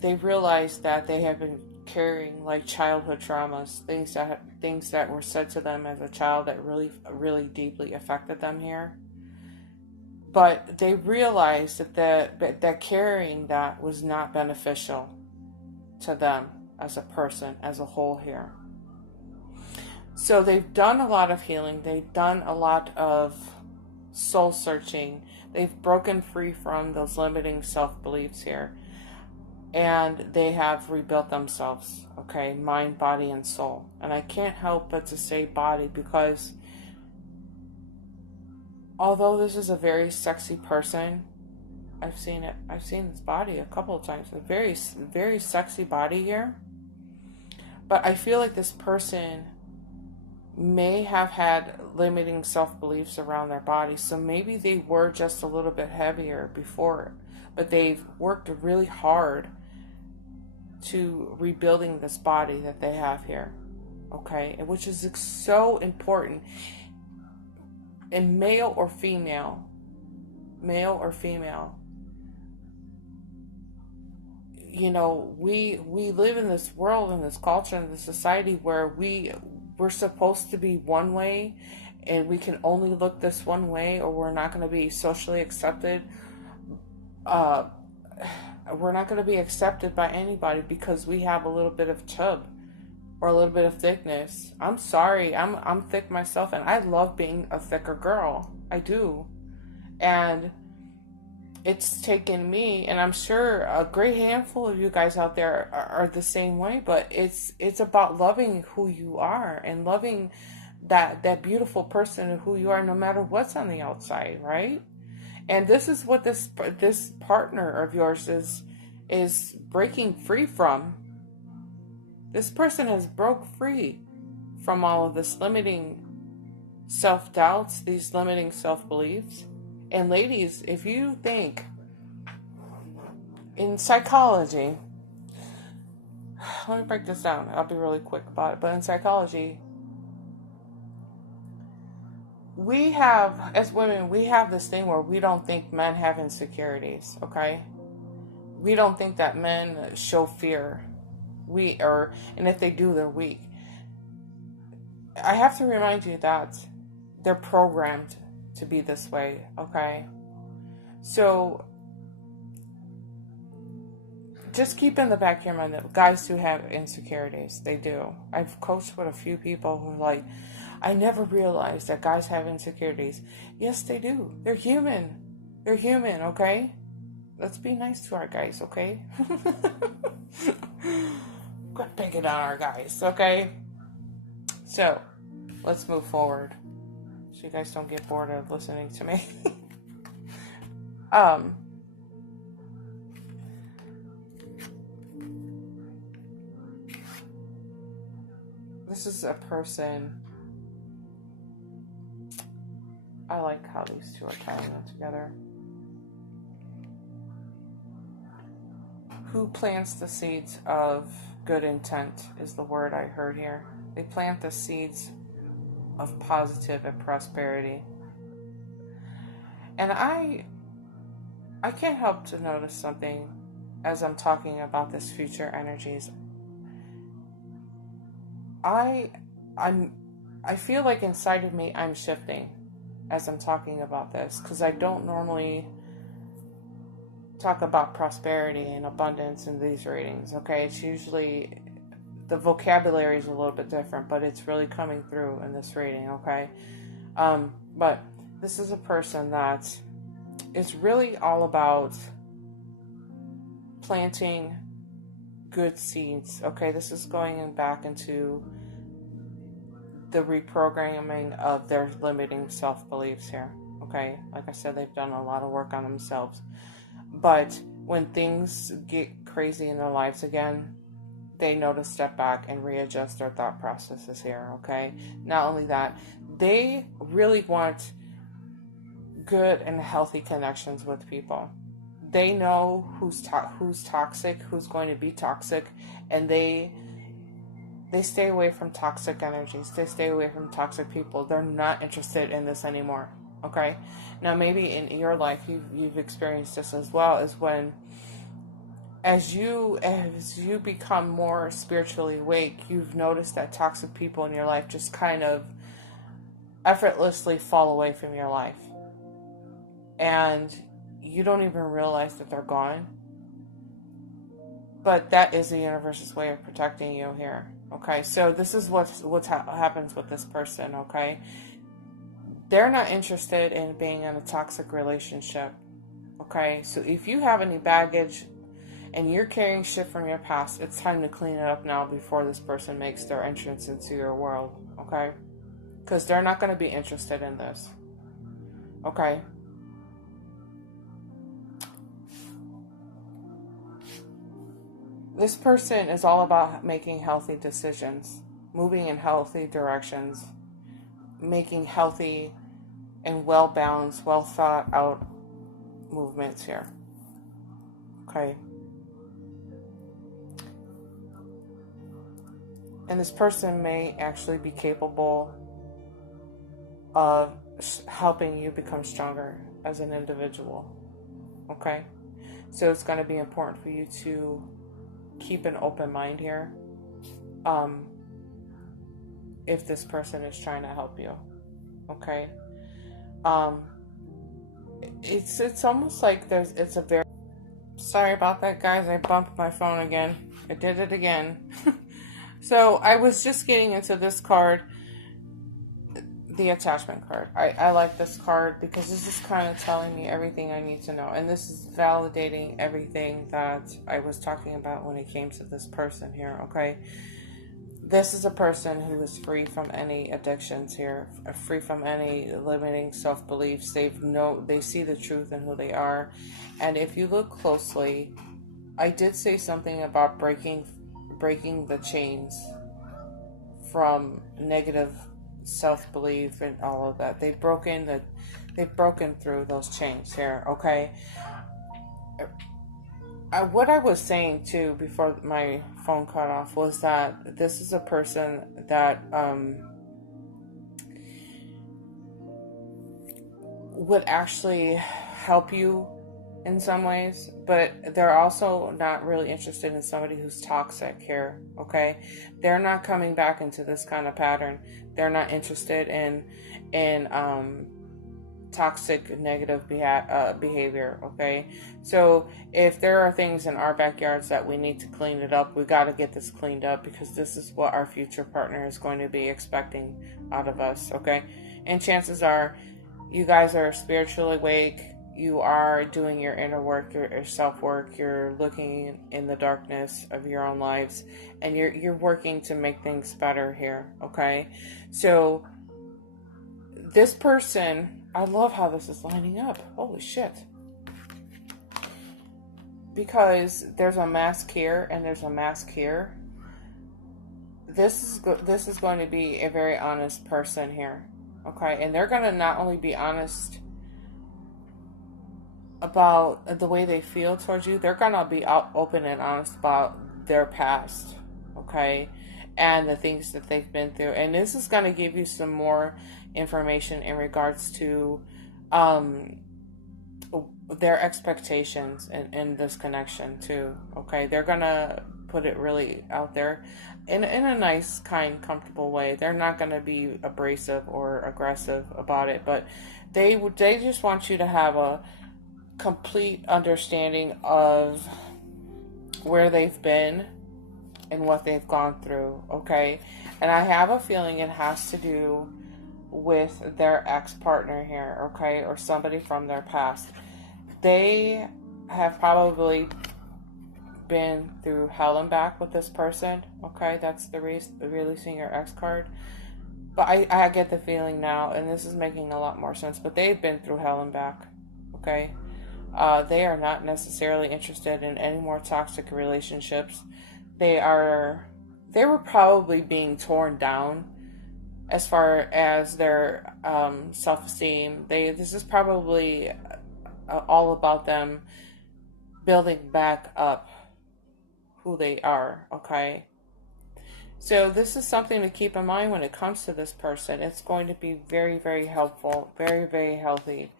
they realized that they have been carrying like childhood traumas, things that were said to them as a child that really deeply affected them here. But they realized that carrying that was not beneficial to them as a person, as a whole here. So they've done a lot of healing. They've done a lot of soul searching. They've broken free from those limiting self-beliefs here. And they have rebuilt themselves, okay? Mind, body, and soul. And I can't help but to say body because although this is a very sexy person, I've seen it. I've seen this body a couple of times. A very, very sexy body here. But I feel like this person may have had limiting self-beliefs around their body. So maybe they were just a little bit heavier before, but they've worked really hard to rebuilding this body that they have here. Okay, which is so important. And male or female, you know, we live in this world, in this culture, in this society where we're supposed to be one way, and we can only look this one way, or we're not going to be socially accepted. We're not going to be accepted by anybody because we have a little bit of chub or a little bit of thickness. I'm sorry, I'm thick myself, and I love being a thicker girl. I do. And it's taken me, and I'm sure a great handful of you guys out there are the same way, but it's about loving who you are and loving that beautiful person who you are, no matter what's on the outside, right? And this is what this partner of yours is breaking free from. This person has broke free from all of this limiting self-doubts, these limiting self-beliefs. And ladies, if you think in psychology, let me break this down. I'll be really quick about it. But in psychology, we have, as women, we have this thing where we don't think men have insecurities, okay? We don't think that men show fear. And if they do, they're weak. I have to remind you that they're programmed to be this way, okay? So just keep in the back of your mind that guys do have insecurities. They do. I've coached with a few people who are like, I never realized that guys have insecurities. Yes, they do. They're human. They're human, okay? Let's be nice to our guys, okay? Quit picking on our guys, okay? So, let's move forward, so you guys don't get bored of listening to me. This is a person. I like how these two are tying it together. Who plants the seeds of good intent is the word I heard here. They plant the seeds of positive and prosperity. And I can't help to notice something as I'm talking about this future energies. I feel like inside of me I'm shifting as I'm talking about this, because I don't normally talk about prosperity and abundance in these readings, okay? It's usually, the vocabulary is a little bit different, but it's really coming through in this reading, okay? But this is a person that is really all about planting good seeds, okay? This is going back into the reprogramming of their limiting self-beliefs here, okay? Like I said, they've done a lot of work on themselves. But when things get crazy in their lives again, they know to step back and readjust their thought processes here, okay? Not only that, they really want good and healthy connections with people. They know who's toxic, who's going to be toxic, and they stay away from toxic energies. They stay away from toxic people. They're not interested in this anymore, okay? Now, maybe in your life, you've experienced this as well, is when as you become more spiritually awake, you've noticed that toxic people in your life just kind of effortlessly fall away from your life. And you don't even realize that they're gone. But that is the universe's way of protecting you here. Okay, so this is what happens with this person, okay? They're not interested in being in a toxic relationship, okay? So if you have any baggage and you're carrying shit from your past, it's time to clean it up now before this person makes their entrance into your world, okay? Because they're not going to be interested in this, okay? This person is all about making healthy decisions, moving in healthy directions, making healthy and well-balanced, well-thought-out movements here. Okay? And this person may actually be capable of helping you become stronger as an individual. Okay? So it's going to be important for you to keep an open mind here. If this person is trying to help you. Okay? It's almost like it's a very... Sorry about that, guys. I bumped my phone again. I did it again. So I was just getting into this card, the attachment card. I like this card because this is kind of telling me everything I need to know. And this is validating everything that I was talking about when it came to this person here, okay? This is a person who is free from any addictions here, free from any limiting self-beliefs. They see the truth in who they are. And if you look closely, I did say something about breaking the chains from negative self-belief and all of that. They've broken through those chains here, okay? What I was saying too before my phone cut off was that this is a person that would actually help you in some ways, but they're also not really interested in somebody who's toxic here, okay? They're not coming back into this kind of pattern. They're not interested in toxic, negative behavior, okay? So if there are things in our backyards that we need to clean it up, we got to get this cleaned up because this is what our future partner is going to be expecting out of us, okay? And chances are you guys are spiritually awake. You are doing your inner work, your self-work. You're looking in the darkness of your own lives, and you're working to make things better here, okay? So this person, I love how this is lining up. Holy shit. Because there's a mask here and there's a mask here. This is going to be a very honest person here, okay? And they're going to not only be honest about the way they feel towards you, they're gonna be open and honest about their past, okay, and the things that they've been through. And this is gonna give you some more information in regards to their expectations in this connection too, okay? They're gonna put it really out there in a nice, kind, comfortable way. They're not gonna be abrasive or aggressive about it, but they just want you to have a complete understanding of where they've been and what they've gone through, okay? And I have a feeling it has to do with their ex-partner here, okay? Or somebody from their past. They have probably been through hell and back with this person, okay? That's the releasing your ex card. But I get the feeling now, and this is making a lot more sense, but they've been through hell and back, okay? They are not necessarily interested in any more toxic relationships. They were probably being torn down as far as their self-esteem. This is probably all about them building back up who they are, okay? So this is something to keep in mind when it comes to this person. It's going to be very, very helpful, very, very healthy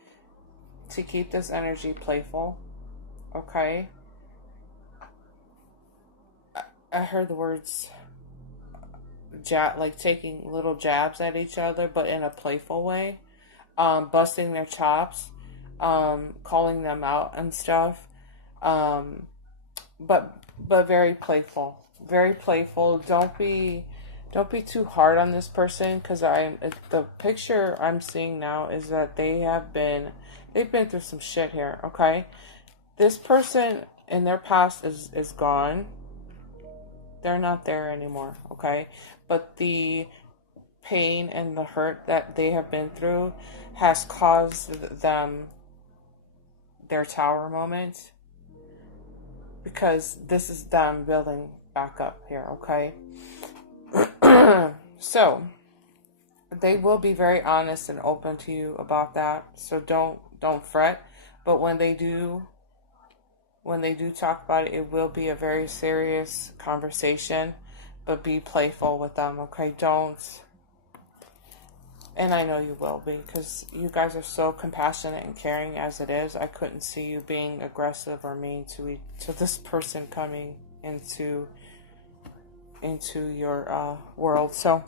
to keep this energy playful, okay? I heard the words like taking little jabs at each other, but in a playful way, busting their chops, calling them out and stuff, but very playful, very playful. Don't be too hard on this person, because the picture I'm seeing now is that they've been through some shit here, okay? This person in their past is gone. They're not there anymore, okay? But the pain and the hurt that they have been through has caused them their tower moment. because this is them building back up here, okay? So they will be very honest and open to you about that. So don't fret. But when they do talk about it, it will be a very serious conversation. But be playful with them, okay? Don't. And I know you will be, because you guys are so compassionate and caring as it is. I couldn't see you being aggressive or mean to this person coming into your world. So,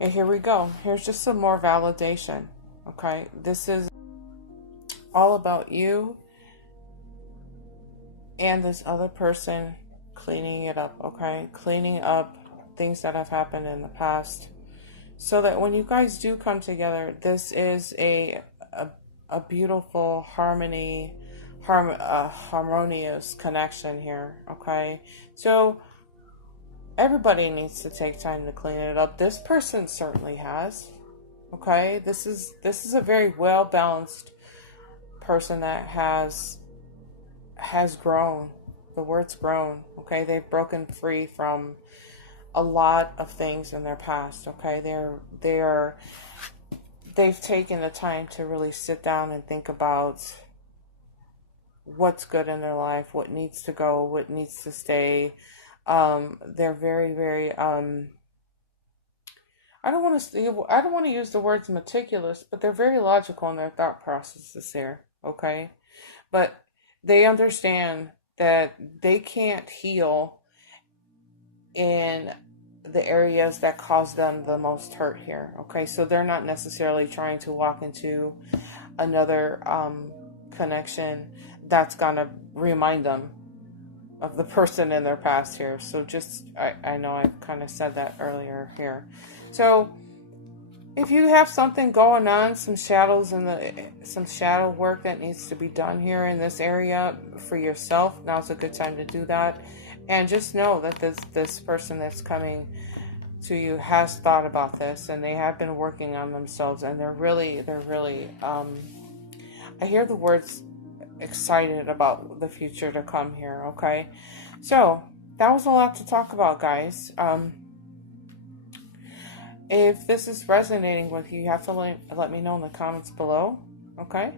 and here we go. Here's just some more validation, okay? This is all about you and this other person cleaning it up, okay? Cleaning up things that have happened in the past, so that when you guys do come together, this is a beautiful harmonious connection here, okay? So everybody needs to take time to clean it up. This person certainly has, okay? This is a very well balanced person that has grown. The word's grown, okay? They've broken free from a lot of things in their past, okay? They've taken the time to really sit down and think about what's good in their life, what needs to go, what needs to stay. They're very, very I don't want to use the words meticulous, but they're very logical in their thought processes here, okay? But they understand that they can't heal in the areas that cause them the most hurt here, okay? So they're not necessarily trying to walk into another connection that's gonna remind them of the person in their past here. So just, I know I kind of said that earlier here. So if you have something going on, some shadow work that needs to be done here in this area for yourself, now's a good time to do that. And just know that this person that's coming to you has thought about this, and they have been working on themselves, and they're really I hear the words excited about the future to come here, okay? So that was a lot to talk about, guys. If this is resonating with you, you have to let me know in the comments below, okay?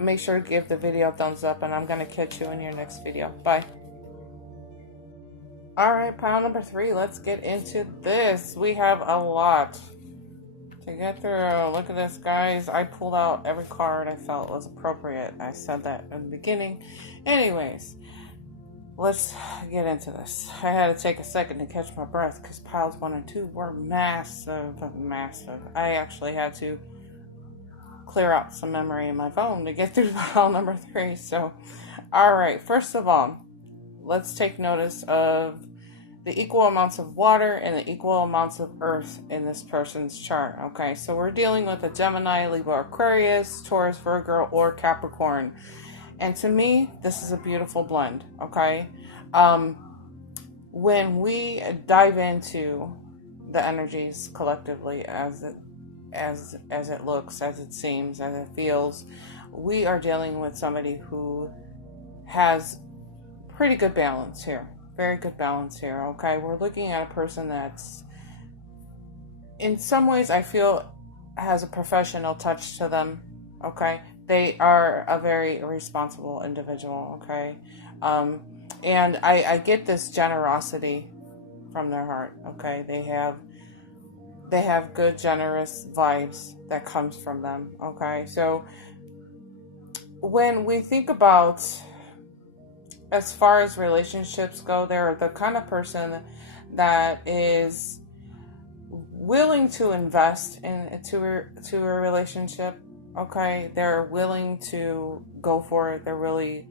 Make sure to give the video a thumbs up, and I'm going to catch you in your next video. Bye. Alright, pile number 3. Let's get into this. We have a lot to get through. Look at this, guys. I pulled out every card I felt was appropriate. I said that in the beginning. Anyways, let's get into this. I had to take a second to catch my breath because piles 1 and 2 were massive. I actually had to clear out some memory in my phone to get through pile number 3. So, alright, first of all, let's take notice of the equal amounts of water and the equal amounts of earth in this person's chart. Okay, so we're dealing with a Gemini, Libra, Aquarius, Taurus, Virgo, or Capricorn. And to me, this is a beautiful blend, okay? When we dive into the energies collectively as it looks, as it seems, as it feels, we are dealing with somebody who has pretty good balance here. Very good balance here, okay? We're looking at a person that's, in some ways, I feel, has a professional touch to them, okay? They are a very responsible individual, okay? And I get this generosity from their heart, okay? They have good, generous vibes that comes from them, okay? So when we think about, as far as relationships go, they're the kind of person that is willing to invest into a relationship, okay? They're willing to go for it. They're really,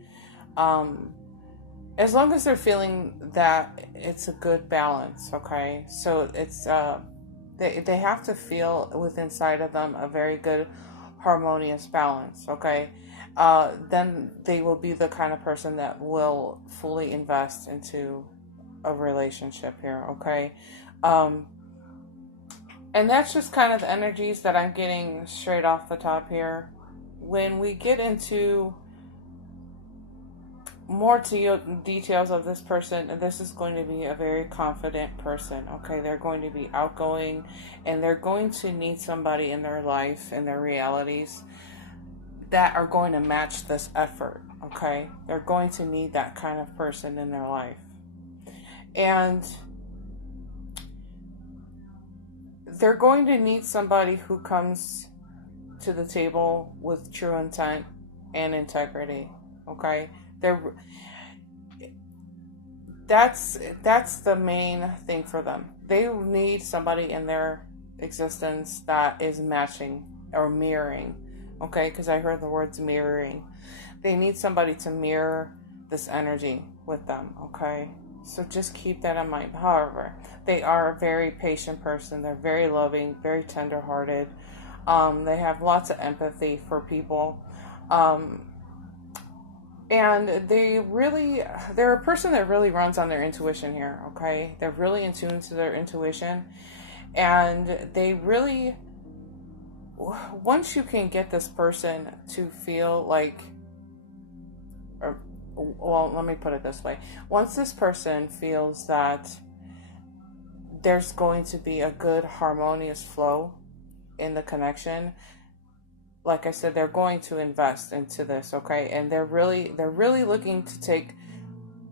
as long as they're feeling that it's a good balance, okay? So it's, they have to feel within inside of them a very good harmonious balance, okay? Then they will be the kind of person that will fully invest into a relationship here, okay? And that's just kind of the energies that I'm getting straight off the top here. When we get into more details of this person, this is going to be a very confident person, okay? They're going to be outgoing, and they're going to need somebody in their life and their realities that are going to match this effort, okay? They're going to need that kind of person in their life. And they're going to need somebody who comes to the table with true intent and integrity, okay? That's the main thing for them. They need somebody in their existence that is matching or mirroring, okay? Because I heard the words mirroring. They need somebody to mirror this energy with them, okay? So just keep that in mind. However, they are a very patient person. They're very loving, very tender-hearted. They have lots of empathy for people. And they're a person that really runs on their intuition here, okay? They're really in tune to their intuition. And they really, once you can get this person to feel like, well, let me put it this way. Once this person feels that there's going to be a good harmonious flow in the connection, like I said, they're going to invest into this, okay? And they're really looking to take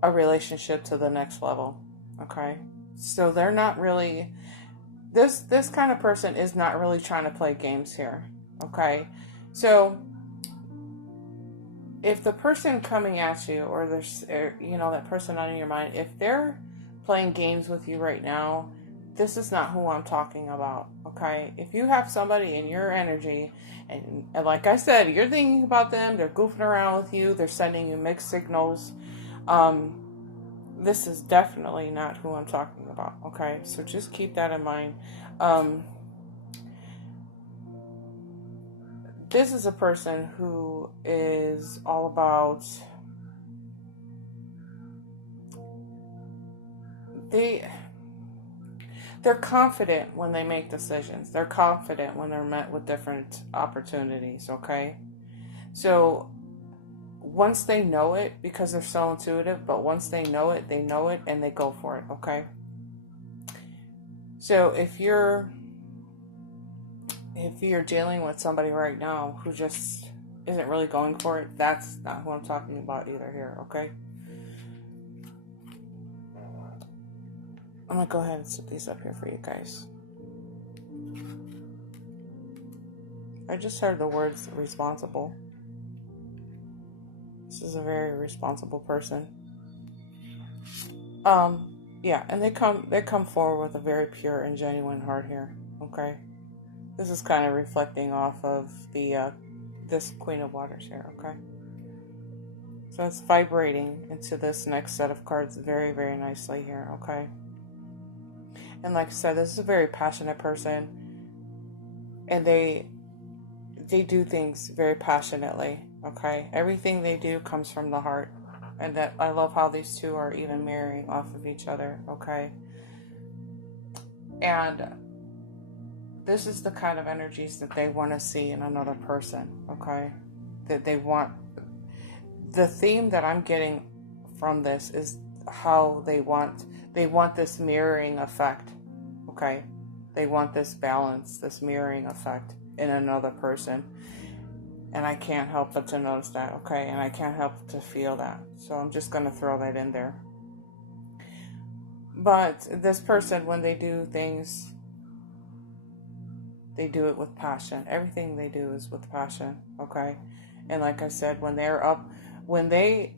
a relationship to the next level, okay? So they're not really, this kind of person is not really trying to play games here, okay? So if the person coming at you, or there's, that person on your mind, if they're playing games with you right now, this is not who I'm talking about, okay? If you have somebody in your energy, and like I said, you're thinking about them, they're goofing around with you, they're sending you mixed signals, this is definitely not who I'm talking about, okay? So just keep that in mind. This is a person who is all about, they're confident when they make decisions. They're confident when they're met with different opportunities, okay? So once they know it, because they're so intuitive, but once they know it and they go for it, okay? So if you're dealing with somebody right now who just isn't really going for it, that's not who I'm talking about either here, okay? I'm going to go ahead and set these up here for you guys. I just heard the words responsible. This is a very responsible person. Yeah, and they come forward with a very pure and genuine heart here, okay? This is kind of reflecting off of the this Queen of Waters here, okay? So it's vibrating into this next set of cards very, very nicely here, okay? And like I said, this is a very passionate person, and they do things very passionately, okay? Everything they do comes from the heart, and that I love how these two are even mirroring off of each other, okay? And this is the kind of energies that they want to see in another person, okay? That they want, the theme that I'm getting from this is how they want this mirroring effect, okay? They want this balance, this mirroring effect in another person. And I can't help but to notice that, okay? And I can't help to feel that. So I'm just going to throw that in there. But this person, when they do things, they do it with passion. Everything they do is with passion, okay? And like I said, when they're up, when they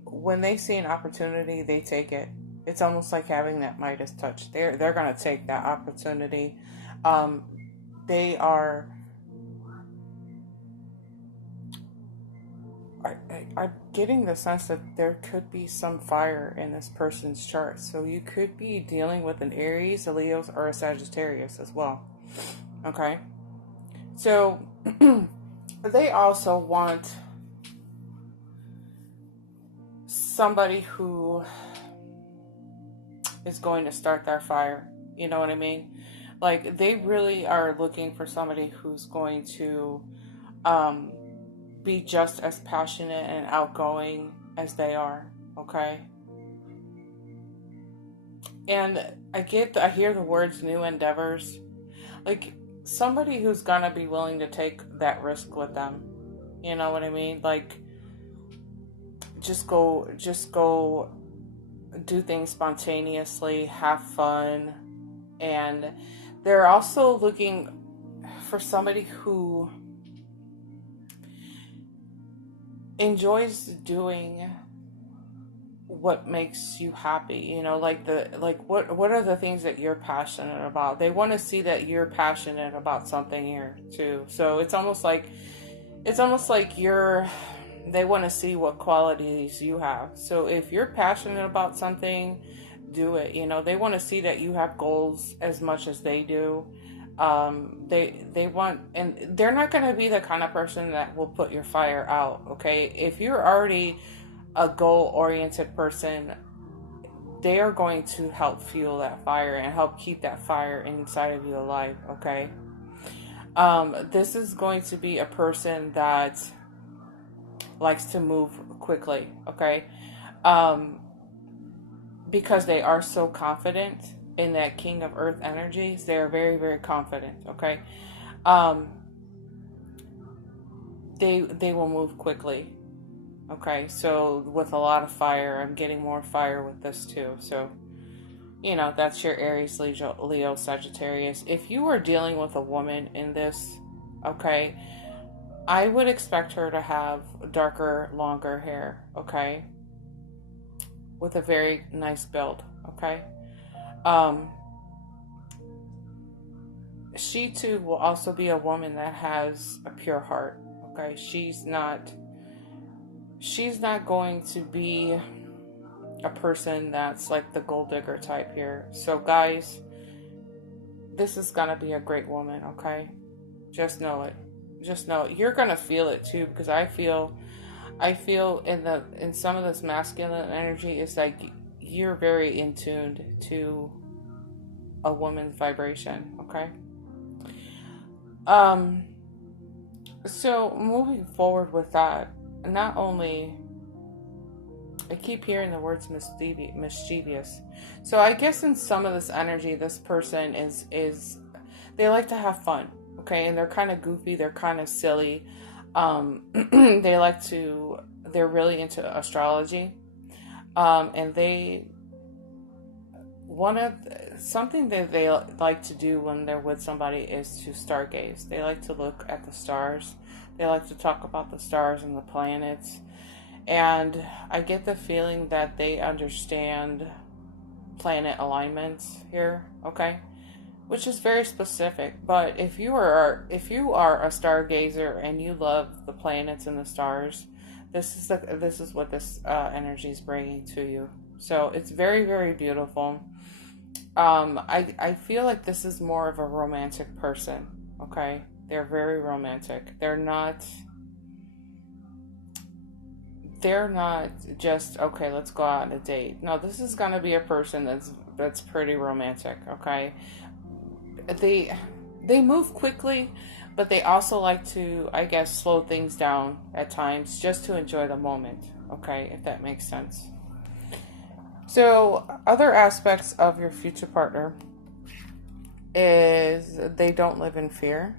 see an opportunity, they take it. It's almost like having that Midas touch. They're going to take that opportunity. They are getting the sense that there could be some fire in this person's chart. So you could be dealing with an Aries, a Leo, or a Sagittarius as well. Okay? So they also want somebody who is going to start their fire. You know what I mean? Like, they really are looking for somebody who's going to be just as passionate and outgoing as they are, okay? And I hear the words new endeavors. Like somebody who's gonna be willing to take that risk with them. You know what I mean? Like just go do things spontaneously, have fun. And they're also looking for somebody who enjoys doing what makes you happy, you know, what are the things that you're passionate about. They want to see that you're passionate about something here too. So it's almost like they want to see what qualities you have. So if you're passionate about something, do it. You know, they want to see that you have goals as much as they do. They want, and they're not going to be the kind of person that will put your fire out. Okay, if you're already a goal-oriented person, they are going to help fuel that fire and help keep that fire inside of you alive. Okay, this is going to be a person that likes to move quickly. Okay, because they are so confident in that King of Earth energies. They are very, very confident. Okay, they will move quickly. Okay, so with a lot of fire, I'm getting more fire with this too. So, you know, that's your Aries, Leo, Sagittarius. If you are dealing with a woman in this, okay, I would expect her to have darker, longer hair, okay, with a very nice build, okay. She too will also be a woman that has a pure heart, okay. She's not going to be a person that's like the gold digger type here. So guys, this is gonna be a great woman, okay? Just know it. Just know it. You're gonna feel it too, because I feel in some of this masculine energy, it's like you're very in tuned to a woman's vibration, okay? So moving forward with that, not only, I keep hearing the words mischievous. So I guess in some of this energy, this person is they like to have fun, okay? And they're kind of goofy, they're kind of silly. They're really into astrology. And something that they like to do when they're with somebody is to stargaze. They like to look at the stars. They like to talk about the stars and the planets. And I get the feeling that they understand planet alignments here, okay? Which is very specific. But if you are a stargazer and you love the planets and the stars, this is what this energy is bringing to you. So it's very, very beautiful. I feel like this is more of a romantic person, okay? They're very romantic. They're not just, okay, let's go out on a date. No, this is going to be a person that's pretty romantic, okay? They move quickly, but they also like to, I guess, slow things down at times just to enjoy the moment, okay? If that makes sense. So, other aspects of your future partner is they don't live in fear.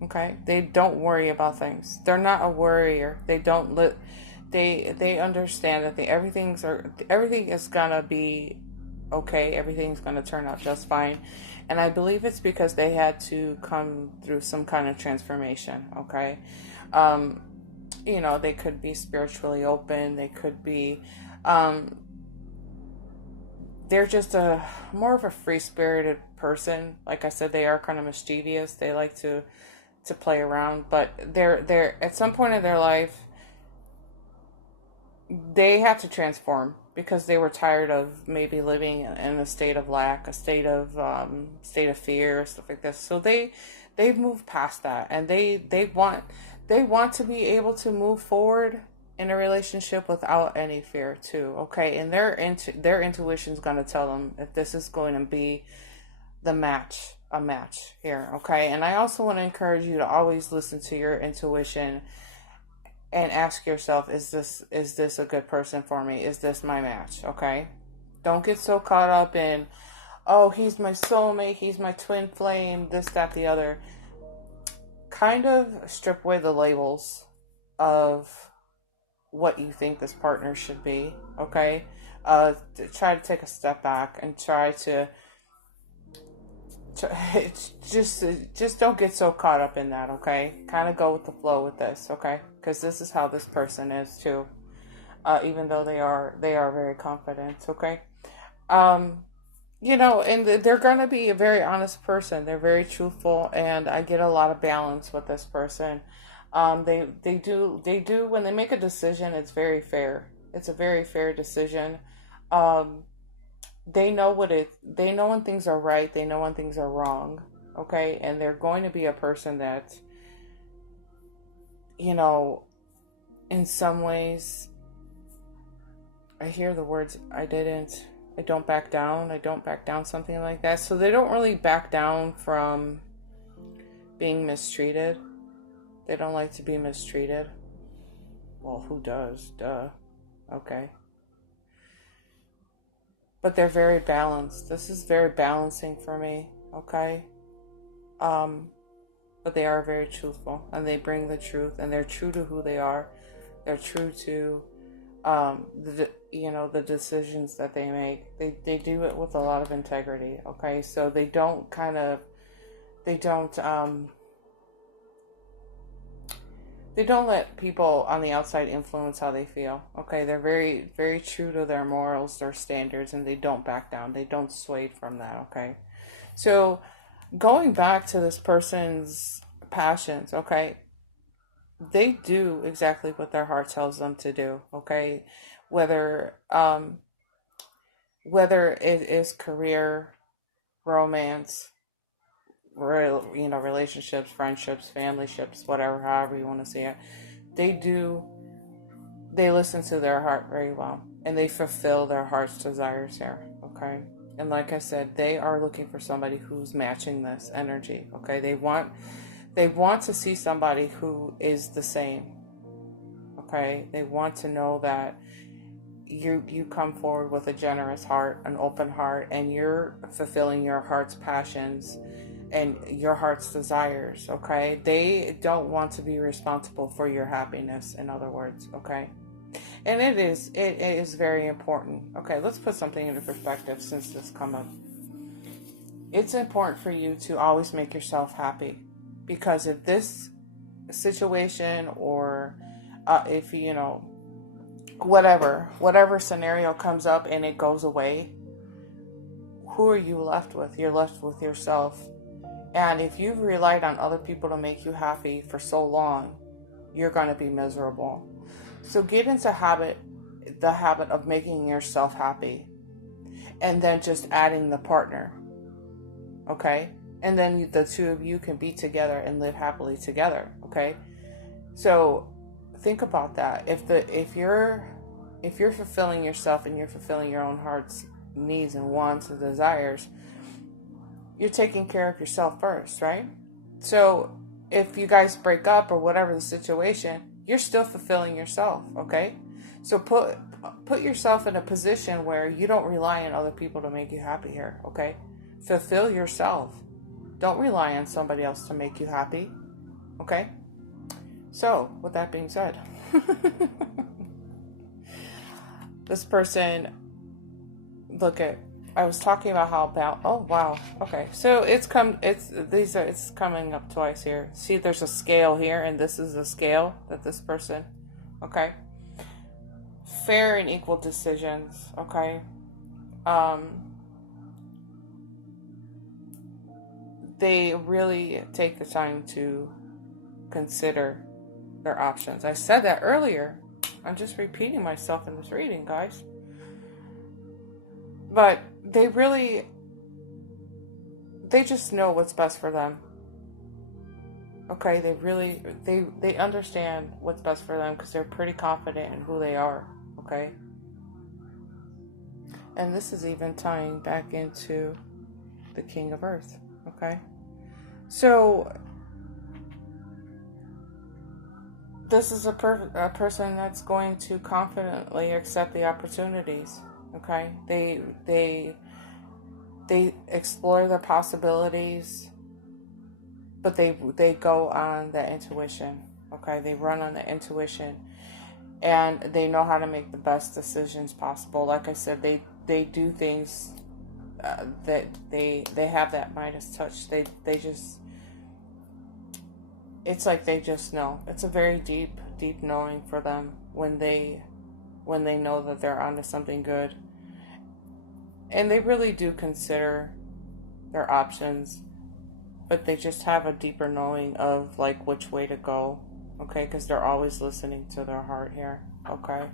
Okay, they don't worry about things. They're not a worrier. They don't They understand that everything is gonna be okay. Everything's gonna turn out just fine, and I believe it's because they had to come through some kind of transformation. Okay, you know, they could be spiritually open. They could be, they're just more of a free spirited person. Like I said, they are kind of mischievous. They like to play around, but they're at some point in their life they had to transform because they were tired of maybe living in a state of lack, a state of fear, stuff like this. So they've moved past that, and they want to be able to move forward in a relationship without any fear too. Okay, and their intuition's going to tell them if this is going to be a match here. Okay, and I also want to encourage you to always listen to your intuition and ask yourself, is this a good person for me? Is this my match? Okay? Don't get so caught up in, oh, he's my soulmate, he's my twin flame, this, that, the other. Kind of strip away the labels of what you think this partner should be, okay? Try to take a step back and try to just don't get so caught up in that, okay? Kind of go with the flow with this, okay? Because this is how this person is too. Even though they are very confident, okay? And they're gonna be a very honest person. They're very truthful, and I get a lot of balance with this person. They do when they make a decision, it's very fair. It's a very fair decision. Um, they know when things are right, they know when things are wrong, okay? And they're going to be a person that, you know, in some ways, I hear the words, I don't back down, something like that. So they don't really back down from being mistreated. They don't like to be mistreated. Well, who does? Duh. Okay. But they're very balanced. This is very balancing for me, okay? But they are very truthful, and they bring the truth, and they're true to who they are. They're true to the decisions that they make. They do it with a lot of integrity, okay? So they don't let people on the outside influence how they feel, okay? They're very, very true to their morals, their standards, and they don't back down. They don't sway from that, okay? So going back to this person's passions, okay? They do exactly what their heart tells them to do, okay? Whether it is career, romance, relationships, friendships, family ships, whatever, however you want to see it, they listen to their heart very well, and they fulfill their heart's desires here, okay? And like I said, they are looking for somebody who's matching this energy, okay? They want to see somebody who is the same, okay? They want to know that you come forward with a generous heart, an open heart, and you're fulfilling your heart's passions and your heart's desires, okay? They don't want to be responsible for your happiness, in other words, okay? And it is very important. Okay, let's put something into perspective since this come up. It's important for you to always make yourself happy, because if this situation or if whatever scenario comes up and it goes away, who are you left with? You're left with yourself. And if you've relied on other people to make you happy for so long, you're going to be miserable. So get into the habit of making yourself happy, and then just adding the partner, okay? And then the two of you can be together and live happily together, okay? So think about that. If you're fulfilling yourself and you're fulfilling your own heart's needs and wants and desires, you're taking care of yourself first, right? So if you guys break up or whatever the situation, you're still fulfilling yourself, okay? So put yourself in a position where you don't rely on other people to make you happy here, okay? Fulfill yourself. Don't rely on somebody else to make you happy, okay? So, with that being said, this person, I was talking about oh wow, okay, so it's coming up twice here. See, there's a scale here, and this is the scale that this person, okay, fair and equal decisions, okay, they really take the time to consider their options. I said that earlier. I'm just repeating myself in this reading, guys. But they just know what's best for them. Okay, they understand what's best for them because they're pretty confident in who they are, okay? And this is even tying back into the King of Earth, okay? So this is a person that's going to confidently accept the opportunities. Okay, they explore the possibilities, but they go on the intuition. Okay, they run on the intuition, and they know how to make the best decisions possible. Like I said, they do things that they have that Midas touch. They just, it's like they just know. It's a very deep knowing for them when they know that they're onto something good. And they really do consider their options, but they just have a deeper knowing of like which way to go. Okay, because they're always listening to their heart here. Okay,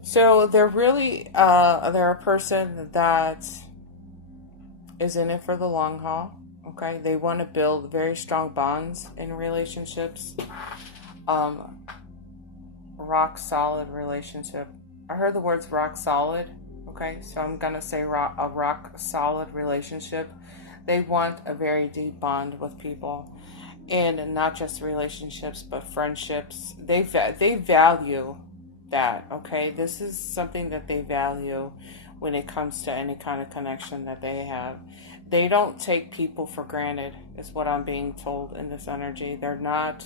so they're really they're a person that is in it for the long haul. Okay, they want to build very strong bonds in relationships. Rock solid relationship. I heard the words rock solid. Okay, so I'm gonna say a rock solid relationship. They want a very deep bond with people, and not just relationships, but friendships. They value that. Okay, this is something that they value when it comes to any kind of connection that they have. They don't take people for granted, is what I'm being told in this energy. They're not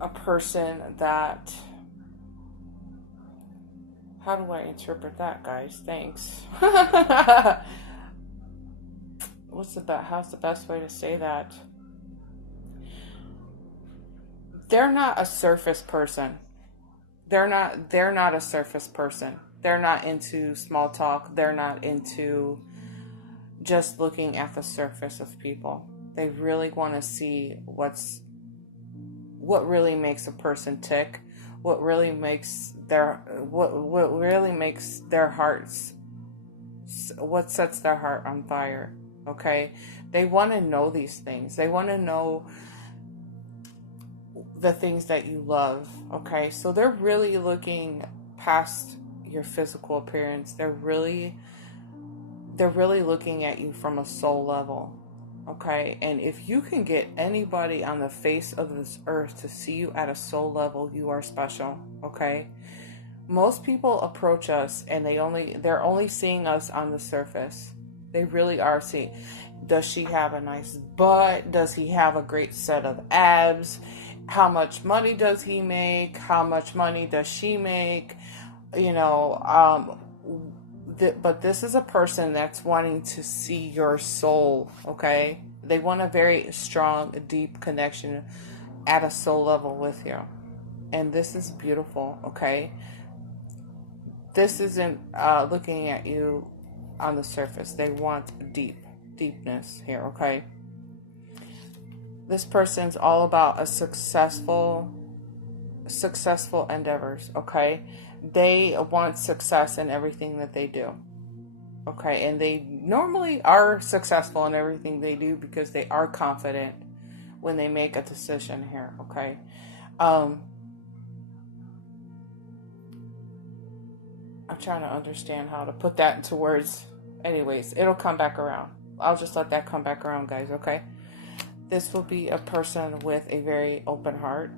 a person that, how do I interpret that, guys? Thanks. How's the best way to say that? They're not a surface person. They're not a surface person. They're not into small talk. They're not into just looking at the surface of people. They really want to see what really makes a person tick, what really makes their hearts, what sets their heart on fire. Okay, they want to know these things. They want to know the things that you love. Okay, so they're really looking past your physical appearance. They're really looking at you from a soul level. Okay, and if you can get anybody on the face of this earth to see you at a soul level, you are special. Okay, most people approach us and they're only seeing us on the surface. They really are seeing, does she have a nice butt? Does he have a great set of abs? How much money does he make? How much money does she make? But this is a person that's wanting to see your soul. Okay, they want a very strong, deep connection at a soul level with you, and this is beautiful. Okay, this isn't looking at you on the surface. They want deepness here. Okay, this person's all about a successful endeavors. Okay, they want success in everything that they do. Okay, and they normally are successful in everything they do because they are confident when they make a decision here. Okay, I'm trying to understand how to put that into words. Anyways, it'll come back around. I'll just let that come back around, guys. Okay, this will be a person with a very open heart.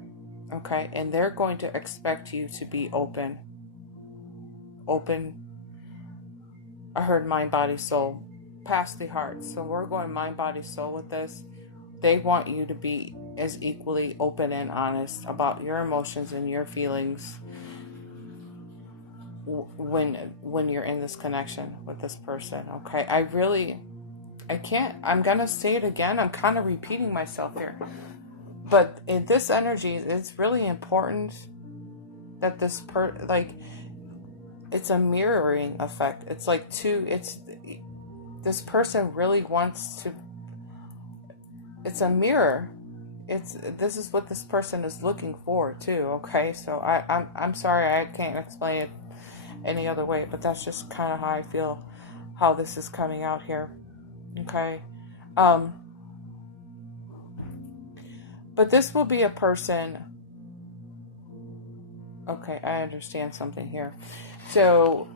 Okay, and they're going to expect you to be open. I heard mind, body, soul, past the heart. So we're going mind, body, soul with this. They want you to be as equally open and honest about your emotions and your feelings when you're in this connection with this person. Okay, I'm gonna say it again. I'm kind of repeating myself here, but in this energy, it's really important that this it's a mirroring effect. It's like this person really wants to, it's a mirror. This is what this person is looking for too. Okay, so I'm sorry, I can't explain it any other way, but that's just kind of how I feel, how this is coming out here. Okay, but this will be a person. Okay, I understand something here. So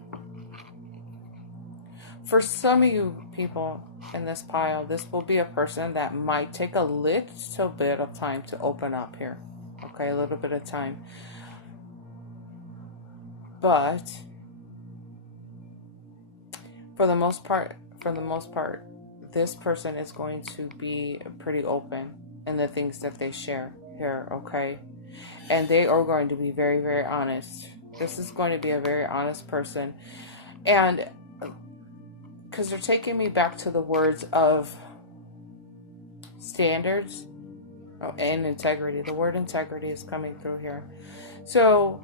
for some of you people in this pile, this will be a person that might take a little bit of time to open up here. Okay, a little bit of time. But for the most part, this person is going to be pretty open in the things that they share here, okay? And they are going to be very, very honest. This is going to be a very honest person. And because they're taking me back to the words of standards and integrity. The word integrity is coming through here. So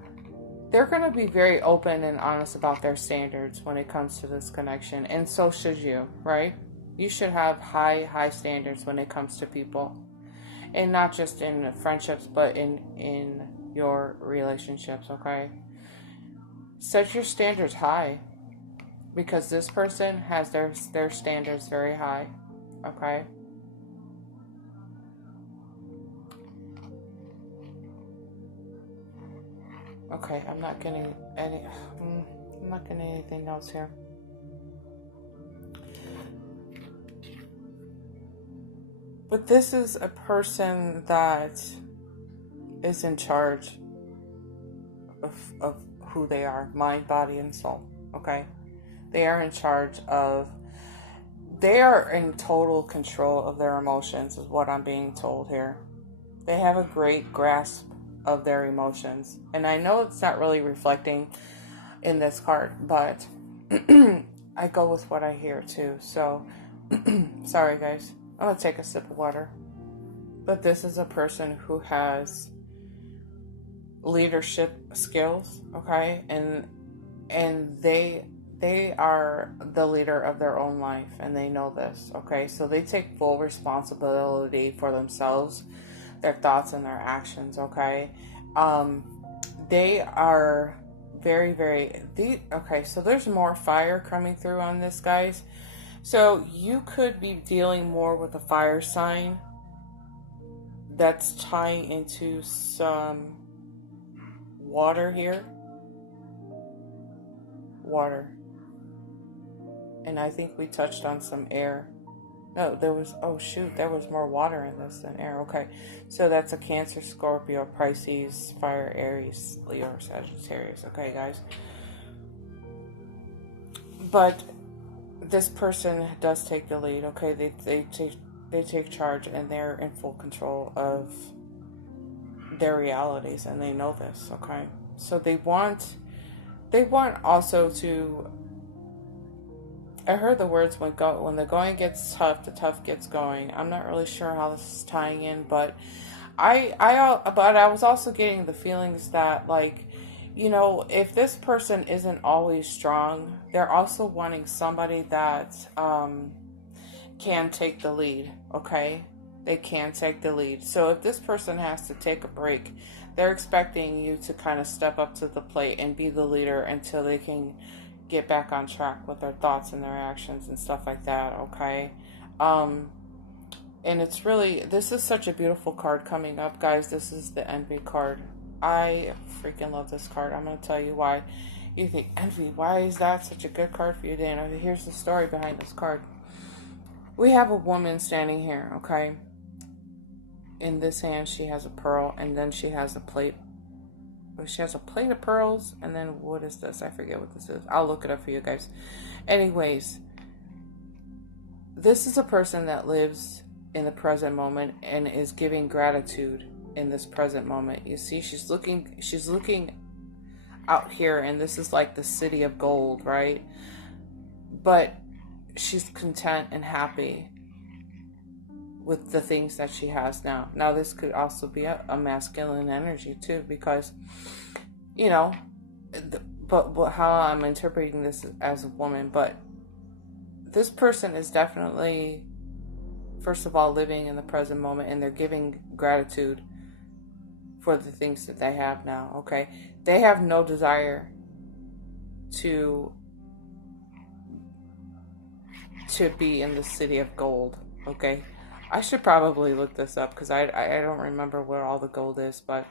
they're going to be very open and honest about their standards when it comes to this connection. And so should you, right? You should have high standards when it comes to people. And not just in friendships, but in your relationships, okay? Set your standards high. Because this person has their standards very high, okay? Okay, I'm not getting anything else here. But this is a person that is in charge of who they are, mind, body, and soul, okay? They are in charge of, they are in total control of their emotions, is what I'm being told here. They have a great grasp of their emotions. And I know it's not really reflecting in this card, but I go with what I hear too. So, sorry guys. I'm going to take a sip of water. But this is a person who has leadership skills, okay? And they are the leader of their own life, and they know this, okay? So they take full responsibility for themselves, their thoughts and their actions, okay? They are very, very okay, so there's more fire coming through on this, guys. So you could be dealing more with a fire sign that's tying into some water here. Water. And I think we touched on some air. No, there was, oh shoot, there was more water in this than air. Okay, so that's a Cancer, Scorpio, Pisces, Fire, Aries, Leo, or Sagittarius. Okay, guys. But this person does take the lead. Okay, they take charge, and they're in full control of their realities, and they know this. Okay, so they want also to. I heard the words when the going gets tough, the tough gets going. I'm not really sure how this is tying in, but I was also getting the feelings that, like, you know, if this person isn't always strong, they're also wanting somebody that can take the lead, okay? They can take the lead. So if this person has to take a break, they're expecting you to kind of step up to the plate and be the leader until they can get back on track with their thoughts and their actions and stuff like that, okay? And it's really, this is such a beautiful card coming up, guys. This is the Envy card. I freaking love this card. I'm going to tell you why. You think, Envy, why is that such a good card for you, Dana? Here's the story behind this card. We have a woman standing here, okay? In this hand, she has a pearl, and then she has a plate. She has a plate of pearls, and then what is this? I forget what this is. I'll look it up for you guys. Anyways, this is a person that lives in the present moment and is giving gratitude in this present moment. You see, she's looking out here, and this is like the city of gold, right? But she's content and happy with the things that she has now. Now, this could also be a masculine energy too, because, you know, but how I'm interpreting this as a woman, but this person is definitely, first of all, living in the present moment, and they're giving gratitude for the things that they have now, okay? They have no desire to be in the city of gold, okay? I should probably look this up because I don't remember where all the gold is, but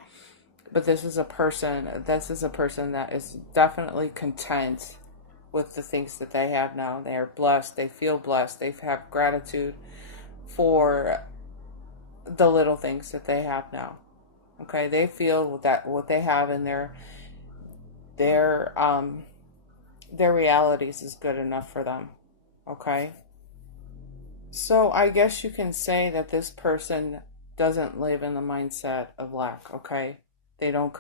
this is a person that is definitely content with the things that they have now. They are blessed. They feel blessed. They have gratitude for the little things that they have now. Okay, they feel that what they have in their realities is good enough for them. Okay, so I guess you can say that this person doesn't live in the mindset of lack. Okay, they don't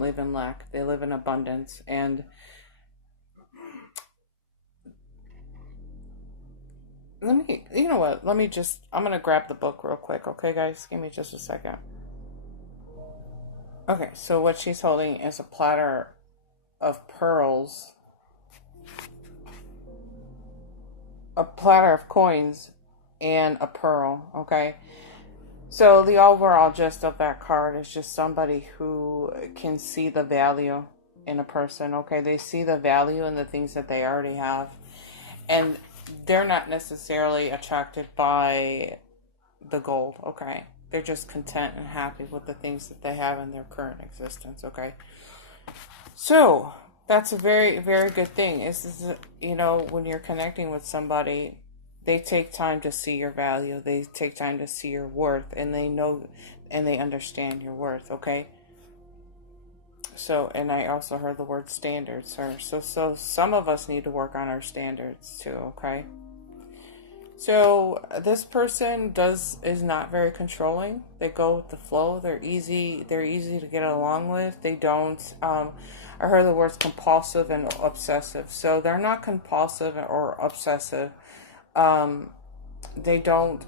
live in lack. They live in abundance. And you know what? I'm going to grab the book real quick. Okay, guys, give me just a second. Okay, so what she's holding is a platter of pearls, a platter of coins, and a pearl. Okay, so the overall gist of that card is just somebody who can see the value in a person. Okay, they see the value in the things that they already have, and they're not necessarily attracted by the gold. Okay, they're just content and happy with the things that they have in their current existence. Okay, so that's a very, very good thing. When you're connecting with somebody, they take time to see your value. They take time to see your worth, and they know and they understand your worth. Okay. So, and I also heard the word standards, sir. So some of us need to work on our standards too. Okay. So this person is not very controlling. They go with the flow. They're easy to get along with. They don't I heard the words compulsive and obsessive. So they're not compulsive or obsessive. They don't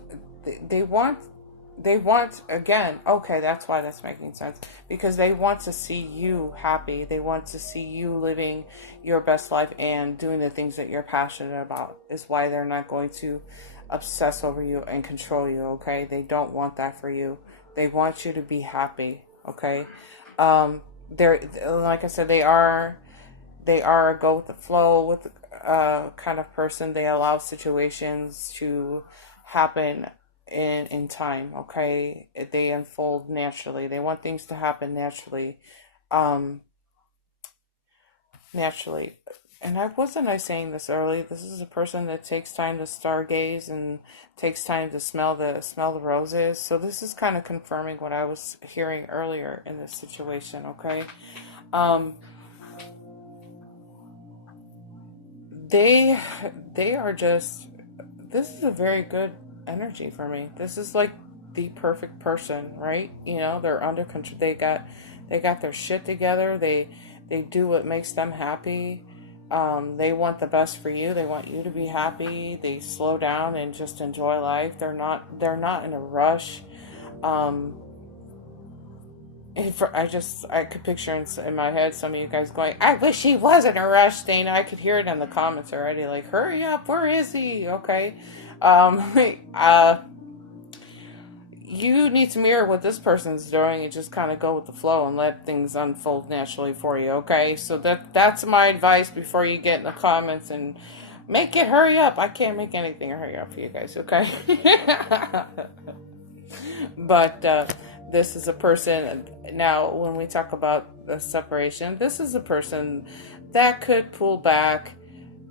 they want, again, okay, that's why that's making sense, because they want to see you happy. They want to see you living your best life and doing the things that you're passionate about, is why they're not going to obsess over you and control you. Okay, they don't want that for you. They want you to be happy. Okay, they're, like I said, they are a go with the flow with kind of person. They allow situations to happen in time. Okay, they unfold naturally. They want things to happen naturally. Naturally. And wasn't I saying this early? This is a person that takes time to stargaze and takes time to smell the roses. So this is kind of confirming what I was hearing earlier in this situation. Okay, they are just. This is a very good energy for me. This is like the perfect person, right? They're under control. They got their shit together. They do what makes them happy. They want the best for you. They want you to be happy. They slow down and just enjoy life. They're not in a rush. I could picture in my head some of you guys going, I wish he was in a rush, Dana. I could hear it in the comments already, like, hurry up, where is he? Okay. You need to mirror what this person's doing and just kind of go with the flow and let things unfold naturally for you. Okay, so that's my advice before you get in the comments and make it hurry up. I can't make anything hurry up for you guys. Okay. But this is a person. Now, when we talk about the separation, this is a person that could pull back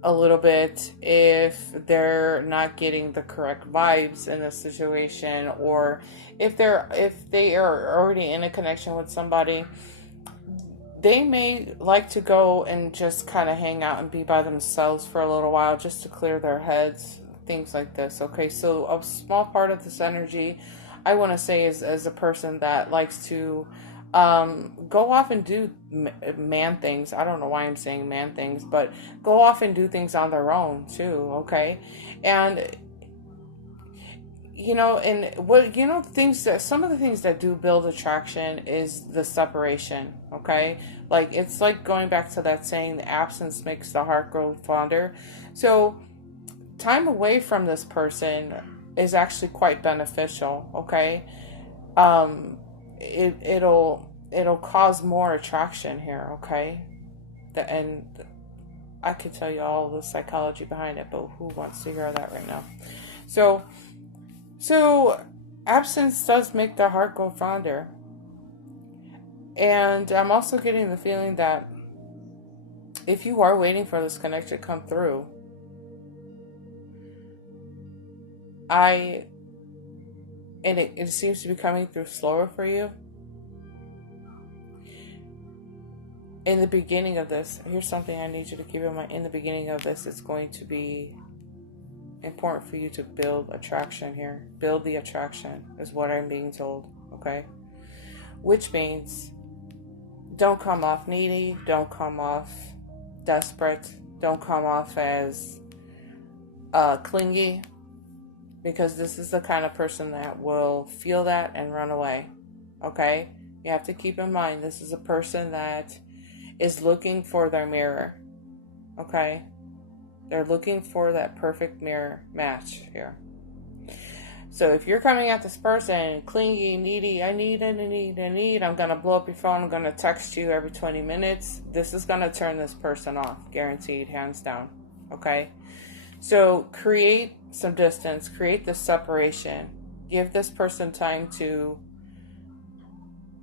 a little bit if they're not getting the correct vibes in a situation, or if they are already in a connection with somebody. They may like to go and just kind of hang out and be by themselves for a little while just to clear their heads, things like this. Okay, so a small part of this energy, I want to say, is as a person that likes to go off and do man things. I don't know why I'm saying man things, but go off and do things on their own too. Okay, and some of the things that do build attraction is the separation. Okay, like it's like going back to that saying, the absence makes the heart grow fonder. So time away from this person is actually quite beneficial. Okay, it'll cause more attraction here. Okay, and I could tell you all the psychology behind it, but who wants to hear that right now? So absence does make the heart go fonder. And I'm also getting the feeling that if you are waiting for this connection to come through, it seems to be coming through slower for you. In the beginning of this, here's something I need you to keep in mind. In the beginning of this, it's going to be important for you to build attraction here. Build the attraction is what I'm being told, okay? Which means don't come off needy, don't come off desperate, don't come off as clingy, because this is the kind of person that will feel that and run away, okay? You have to keep in mind, this is a person that is looking for their mirror, okay? They're looking for that perfect mirror match here. So if you're coming at this person clingy, needy, I need, I'm going to blow up your phone, I'm going to text you every 20 minutes, this is going to turn this person off, guaranteed, hands down, okay? So create some distance, create this separation, give this person time to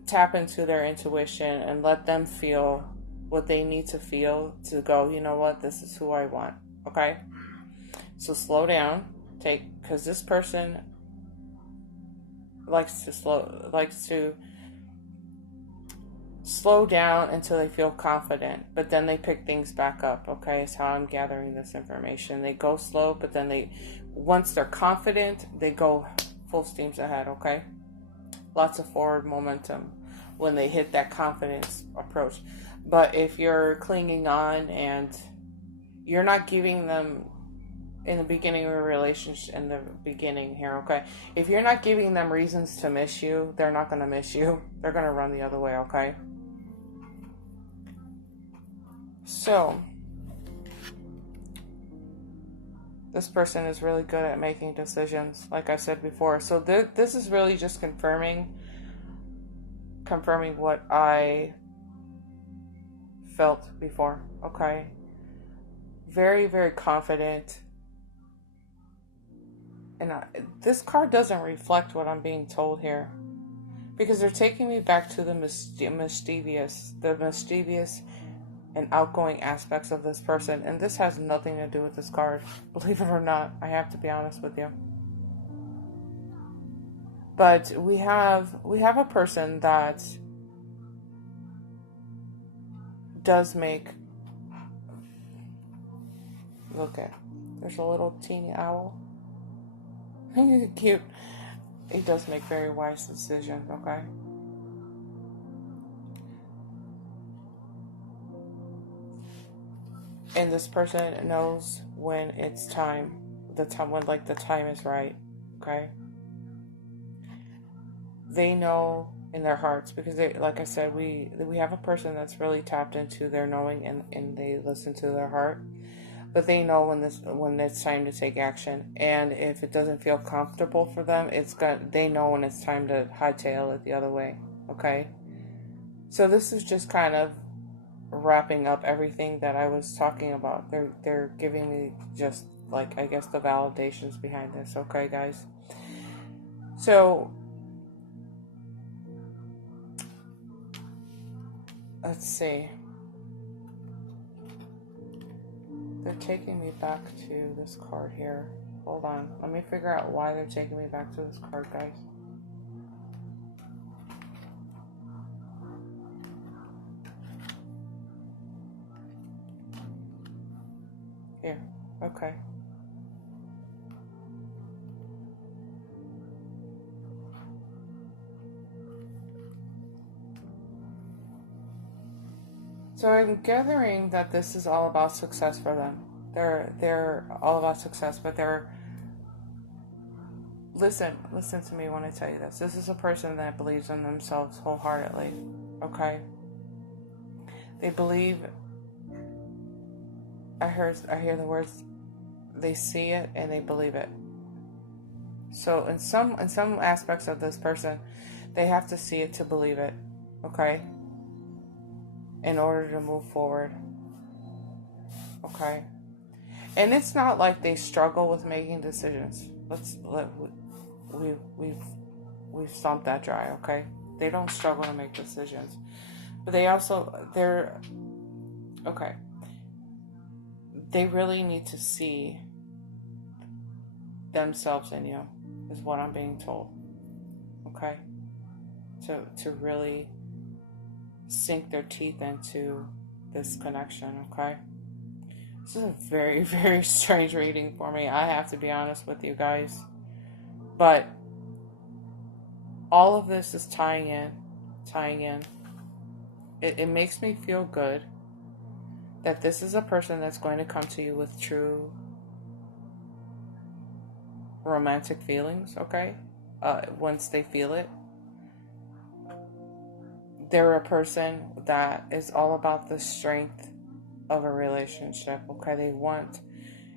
tap into their intuition and let them feel what they need to feel to go, you know what, this is who I want, okay? So slow down, because this person likes to slow down until they feel confident, but then they pick things back up, okay? Is how I'm gathering this information. They go slow, but then once they're confident, they go full steams ahead, okay? Lots of forward momentum when they hit that confidence approach. But if you're clinging on and you're not giving them, in the beginning of a relationship, in the beginning here, okay? If you're not giving them reasons to miss you, they're not going to miss you. They're going to run the other way, okay? So, this person is really good at making decisions, like I said before. So this is really just confirming what I felt before, okay? Very, very confident. And this card doesn't reflect what I'm being told here, because they're taking me back to the mischievous and outgoing aspects of this person, and this has nothing to do with this card, believe it or not. I have to be honest with you. But we have a person that does make, look at, there's a little teeny owl. Cute. He does make very wise decisions, okay? And this person knows when it's time, when like the time is right, okay? They know in their hearts, because they, like I said, we have a person that's really tapped into their knowing, and they listen to their heart. But they know when it's time to take action, and if it doesn't feel comfortable for them, they know when it's time to hightail it the other way. Okay, so this is just kind of wrapping up everything that I was talking about. They're giving me just like, I guess, the validations behind this. Okay, guys. So let's see. They're taking me back to this card here. Hold on. Let me figure out why they're taking me back to this card, guys. Here. Okay. So I'm gathering that this is all about success for them. They're all about success, but listen to me when I tell you this. This is a person that believes in themselves wholeheartedly. Okay? They believe, I hear the words, they see it and they believe it. So in some aspects of this person, they have to see it to believe it. Okay? In order to move forward. Okay? And it's not like they struggle with making decisions. We've stomped that dry, okay? They don't struggle to make decisions. But they're okay. they really need to see themselves in you, is what I'm being told. Okay? To really sink their teeth into this connection, okay? This is a very, very strange reading for me. I have to be honest with you guys. But all of this is tying in. It makes me feel good that this is a person that's going to come to you with true romantic feelings, okay? Once they feel it. They're a person that is all about the strength of a relationship, okay? They want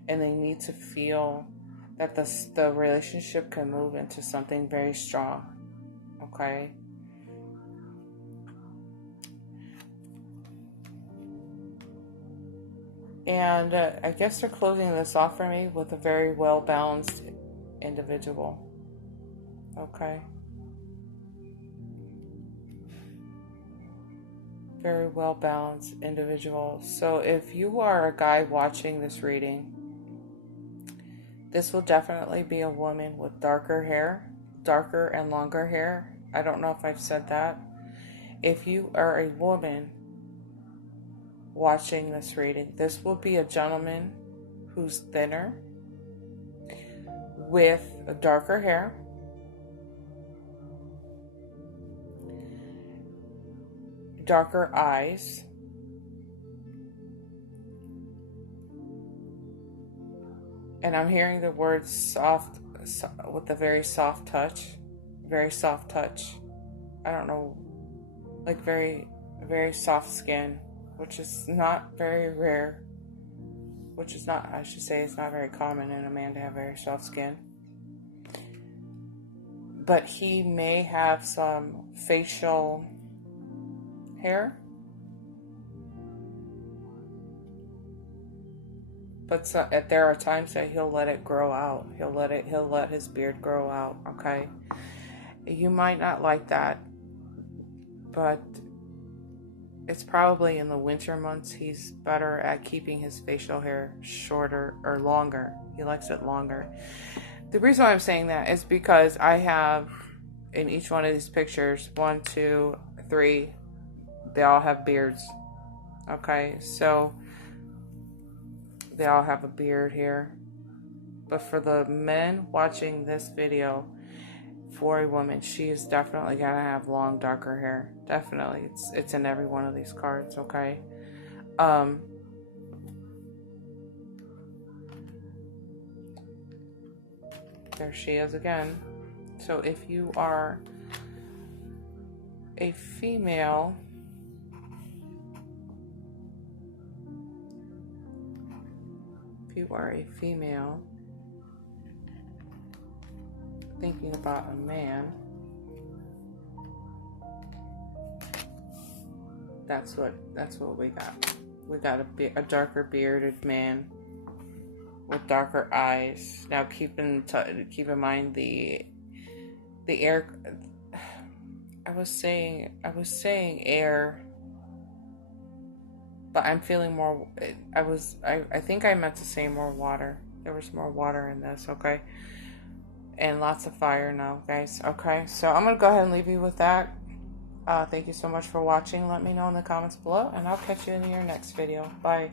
and they need to feel that the relationship can move into something very strong, okay? And I guess they're closing this off for me with a very well-balanced individual, okay? Very well-balanced individual. So if you are a guy watching this reading, this will definitely be a woman with darker hair, darker and longer hair. I don't know if I've said that. If you are a woman watching this reading, this will be a gentleman who's thinner with a darker hair, darker eyes, and I'm hearing the word soft, with a very soft touch. I don't know, like very, very soft skin, which is not very rare, I should say it's not very common in a man to have very soft skin. But he may have some facial hair, but there are times that he'll let it grow out. He'll let his beard grow out, okay? You might not like that, but it's probably in the winter months he's better at keeping his facial hair shorter or longer. He likes it longer. The reason why I'm saying that is because I have in each one of these pictures, 1, 2, 3, they all have beards. Okay, so they all have a beard here. But for the men watching this video, for a woman, she is definitely gonna have long, darker hair. Definitely, it's in every one of these cards. Okay. There she is again. So if you are a female, thinking about a man, that's what we got. We got a darker bearded man with darker eyes. Now keep in mind the air. I was saying air, but I'm feeling more. I think I meant to say more water. There was more water in this. Okay. And lots of fire now, guys. Okay, so I'm going to go ahead and leave you with that. Thank you so much for watching. Let me know in the comments below, and I'll catch you in your next video. Bye.